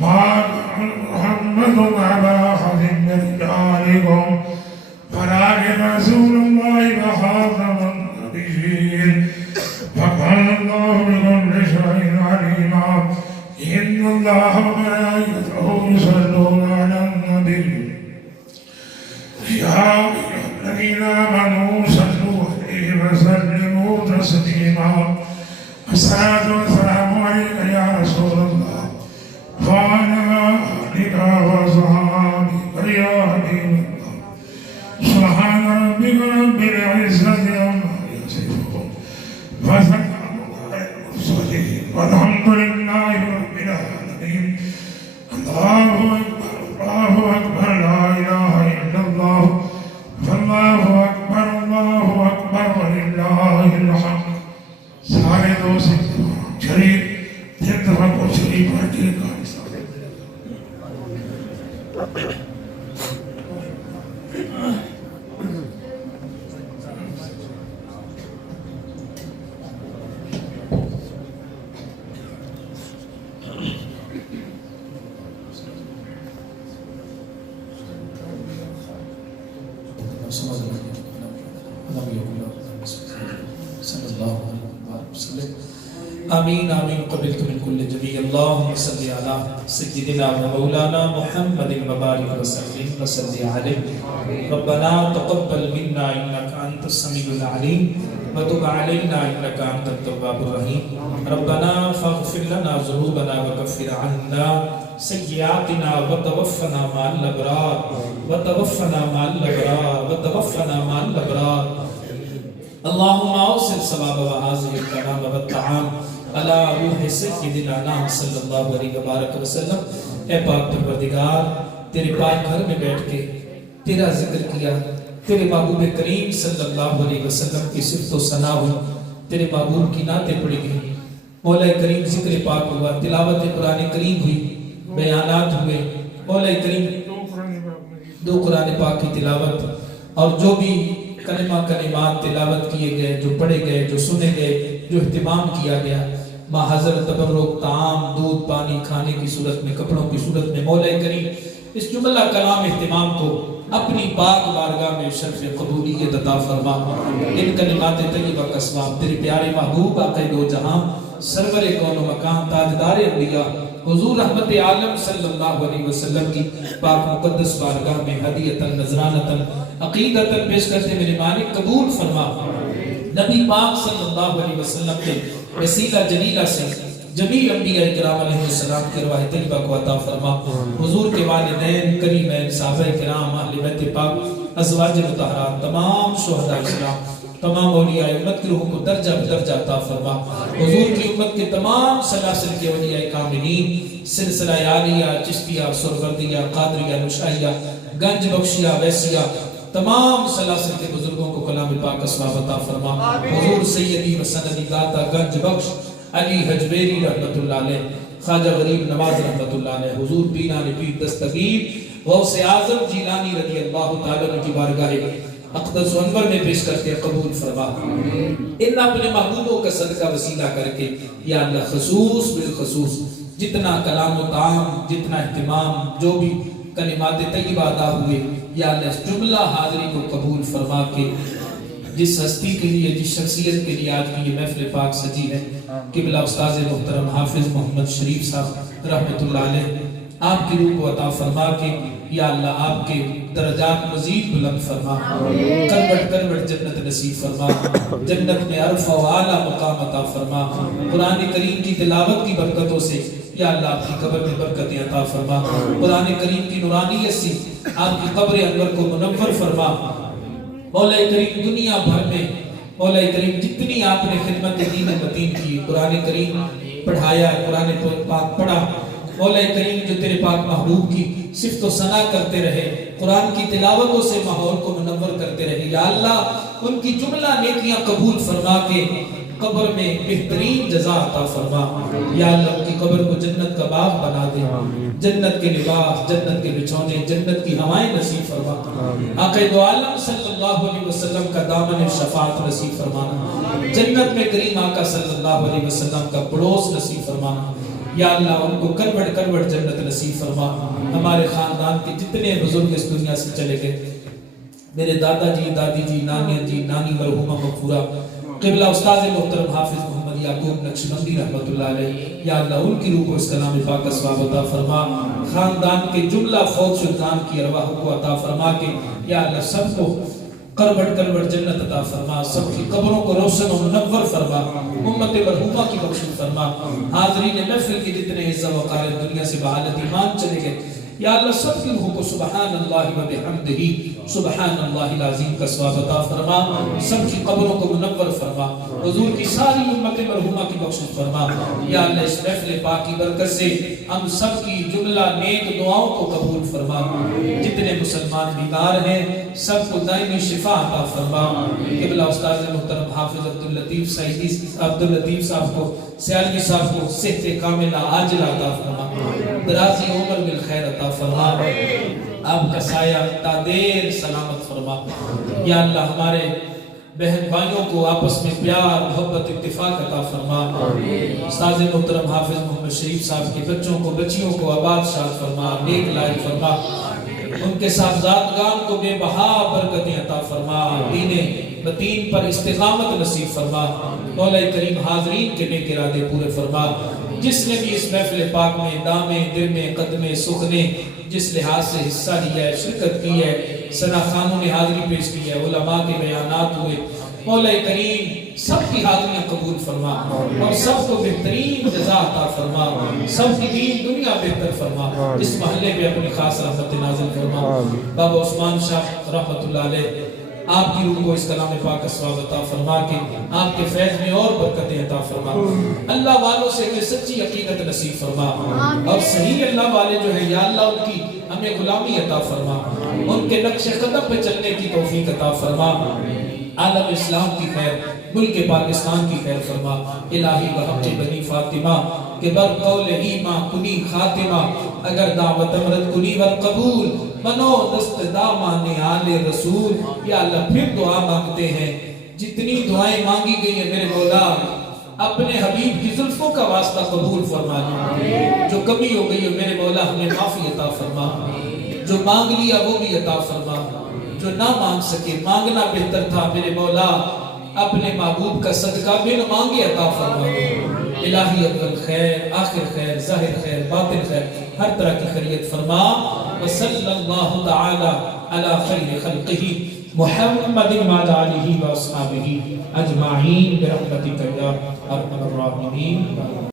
ما كان محمد أبا أحد من رجالكم ولكن رسول الله وخاتم النبيين وكان الله بكل شيء عليما إن الله وملائكته يصلون على النبي يا أيها الذين آمنوا صلوا عليه وسلموا تسليما الصلاة والسلام عليك يا رسول الله وعلى آلك وصحبك يا حبيب الله سبحان ربك رب العزة عما يصفون وسلام على المرسلين والحمد لله رب العالمين الله أكبر لا إله إلا الله فالله أكبر ولله الحمد سارے دوست شریف ایک دفعہ کو شریف پڑھنے کا صلی اللہ علیہ وسلم آمین آمین قبلت من کل جمیع اللہم صلی علی سیدنا و مولانا محمد مبارک وسلم وصلی علیہ ربنا تقبل منا انکا انت السمیع العلیم وتب علینا انکا انت التواب الرحیم ربنا فاغفر لنا ذنوبنا وکفر عنا سیئاتنا وتوفنا مع الابرار وتوفنا مع الابرار وتوفنا مع الابرار اللهم اوصل ثواب وهذه الكلام والطعام على روح سیدنا نام صلی اللہ علیہ وبارک وسلم۔ اے پاک پروردگار، تیرے پاک گھر میں بیٹھ کے تیرا ذکر کیا، تیرے محبوب کریم صلی اللہ علیہ وسلم کی صفت و ثنا ہوئی، تیرے محبوب کی نعتیں پڑھی گئی، مولا کریم ذکر پاک ہوا، تلاوت قرآن کریم ہوئی، بیانات ہوئے، مولا کریم دو قرآن پاک کی تلاوت اور جو بھی کلمات تلاوت کیے گئے، جو پڑھے گئے، جو سنے گئے، جو اہتمام کیا گیا، ماں حضر تبرک، طعام، دودھ، پانی کھانے کی صورت میں، کپڑوں کی صورت میں، مولا کریم اس جملہ کلام اہتمام کو اپنی پاک بارگاہ میں شرف قبولیت عطا فرما۔ ان کلمات طیبہ کا ثواب تیرے پیارے محبوب آقا دو جہاں، سرور کون و مکان، تاجدار انبیاء حضور رحمت عالم صلی اللہ علیہ وسلم کی پاک مقدس بارگاہ میں ہدیتاً نذرانتاً عقیدتاً پیش کرتے میرے مالک قبول فرما۔ نبی پاک صلی اللہ علیہ وسلم کے وسیلہ جلیلہ سے جمیع انبیاء کرام علیہ السلام کی ارواح طیبہ کو عطا فرما۔ حضور کے والدین، کریمین، صحابہ کرام، اہل بیت پاک، ازواج مطہرات، تمام شہداء اسلام، تمام اولیاء امت کی روحوں کو درجہ بدرجہ عطا فرما۔ حضور کی امت کے تمام سلاسل کے اولیاء کاملین، سلسلہ عالیہ، چشتیہ، سرگردیہ، قادریہ، نشائیہ، گنج بخشیہ، ویسیہ، تمام سلاسل کے بزرگوں کو کلام پاک کا ثواب عطا فرما۔ حضور سیدی و سندی داتا گنج بخش علی حجویری رحمت اللہ علیہ، خواجہ غریب نواز رحمت اللہ علیہ، حضور پینان پیر دستگیر غوث اعظم جیلانی رضی اللہ تعالیٰ عنہ کی بارگاہ اقدس و انور میں پیش کرتے قبول فرما۔ ان اپنے محبوبوں کا صدقہ وسیلہ کر کے یا اللہ خصوص بالخصوص جتنا کلام و تعام، جتنا اہتمام، جو بھی کلمات طیبہ ادا ہوئے، یا اللہ اس جملہ حاضری کو قبول فرما کے جس ہستی کے لیے، جس شخصیت کے لیے آج بھی یہ محفل پاک سجی ہے، قبلہ استاذ محترم حافظ محمد شریف صاحب رحمت اللہ علیہ، آپ کی روح کو عطا فرما کے یا اللہ آپ کے درجات مزید بلند فرما، کروٹ کروٹ جنت نصیب فرما، جنت میں عرف و اعلیٰ مقام عطا فرما، قرآن کریم کی تلاوت کی برکتوں سے یا اللہ آپ کی قبر میں برکتیں عطا فرما، قرآن کریم کی نورانیت سے آپ کی قبر انور کو منور فرما۔ مولا کریم دنیا بھر میں مولا کریم جتنی آپ نے خدمت دین متین کی، قرآن کریم پڑھایا، قرآن پاک پڑھا، مولا کریم جو تیرے پاک محبوب کی صفت و ثنا کرتے رہے، قرآن کی تلاوتوں سے ماحول کو منور کرتے رہے، یا اللہ ان کی جملہ نیکیاں قبول فرما کے قبر میں بہترین جزا عطا فرما، یا اللہ ان کی قبر کو جنت کا باغ بنا دے، جنت کے لباس، جنت کے بچھونے، جنت کی ہوائیں نصیب فرما، آقا دو عالم صلی اللہ علیہ وسلم کا دامن شفاعت نصیب فرمانا، جنت میں کریم آقا صلی اللہ علیہ وسلم کا پڑوس نصیب فرمانا، یا اللہ ان کو کروٹ کروٹ جنت نصیب فرما۔ ہمارے خاندان کے جتنے بزرگ اس دنیا سے چلے گئے، میرے دادا جی، دادی جی، نانیاں جی، نانی مرحومہ مغفورہ، قبلہ استاذ محترم حافظ محمد یعقوب نقشبندی رحمت اللہ علیہ، یا اللہ ان کی روح کو اس کلام پاک کا ثواب عطا فرما، خاندان کے جملہ فوت شدگان کی ارواح کو عطا فرما کے یا اللہ سب کو کروٹ کروٹ جنت عطا فرما، سب کی قبروں کو روشن و منور فرما، امت مرحومہ کی بخشش فرما، حاضرین محفل کے جتنے عزت و وقار دنیا سے بحالت ایمان چلے گئے، یا اللہ سب کی روح کو سبحان اللہ و بحمدہ سبحان اللہ العظیم کا ثواب عطا فرما، سب کی قبروں کو منور فرما، حضور کی ساری امت مرحومہ کی بخشش فرما، یا اللہ اس محفل پاک کی برکت سے ہم سب کی جملہ نیک دعاؤں کو قبول فرما، جتنے مسلمان بیمار ہیں سب کو دائمی شفا عطا فرما، قبلہ استاذ محترم حافظ عبداللطیف صاحب کو، سیالوی صاحب کو صحت کاملہ عاجلہ عطا فرما، درازی عمر بالخیر عطا فرما، آپ کا سایہ تادیر سلامت فرما، یا اللہ ہمارے بہن بھائیوں کو آپس میں پیار، محبت، اتفاق عطا فرما، استاذ محترم حافظ محمد شریف صاحب کے بچوں کو، بچیوں کو آباد شاد فرما، نیک لائق فرما، ان کے صاحبزادگان کو بے بہا برکتیں عطا فرما، دین دین پر استقامت نصیب فرما مولا کریم حاضرین کے نیک ارادے پورے فرما جس نے بھی اس محفل پاک میں دامے درمے قدمے سخنے جس لحاظ سے حصہ لیا ہے شرکت کی ہے ثنا خانوں نے حاضری پیش کی ہے علماء کے بیانات ہوئے مولا کریم سب کی حاضریاں قبول فرما اور سب کو بہترین جزا عطا فرما سب کی دین دنیا بہتر فرما اس محلے پہ اپنی خاص رحمت نازل فرما بابا عثمان شاہ رحمت اللہ علیہ آپ کی روح کو اس کلام پاک کا ثواب عطا فرما کے آپ کے فیض میں اور برکتیں عطا فرما اللہ والوں سے کہ سچی عقیدت نصیب فرما اور صحیح اللہ والے جو ہیں یا اللہ ان کی ہمیں غلامی عطا فرما ان کے نقش قدم پہ چلنے کی توفیق عطا فرما عالم اسلام کی خیر ملک پاکستان کی خیر فرما الہی بحق بنی فاطمہ کہ بر قول ایماں کنی خاتمہ اگر دعوت امرت کنی والقبول منو دست دامان آل رسول یا اللہ پھر دعا مانگتے ہیں جتنی دعائیں مانگی گئی ہیں میرے مولا اپنے حبیب کی زلفوں کا واسطہ قبول فرما جو کمی ہو گئی ہے میرے مولا ہمیں معافی عطا فرما جو مانگ لیا وہ بھی عطا فرما جو نہ مانگ سکے مانگنا بہتر تھا میرے مولا اپنے معبود کا صدقہ بن مانگے عطا فرما الہی اول خیر آخر خیر ظاہر خیر باطن خیر ہر طرح کی خیریت فرما وصلی اللہ تعالی علی خیر خلقہ محمد وعلی آلہ واصحابہ اجمعین برحمتک یا ارحم الراحمین.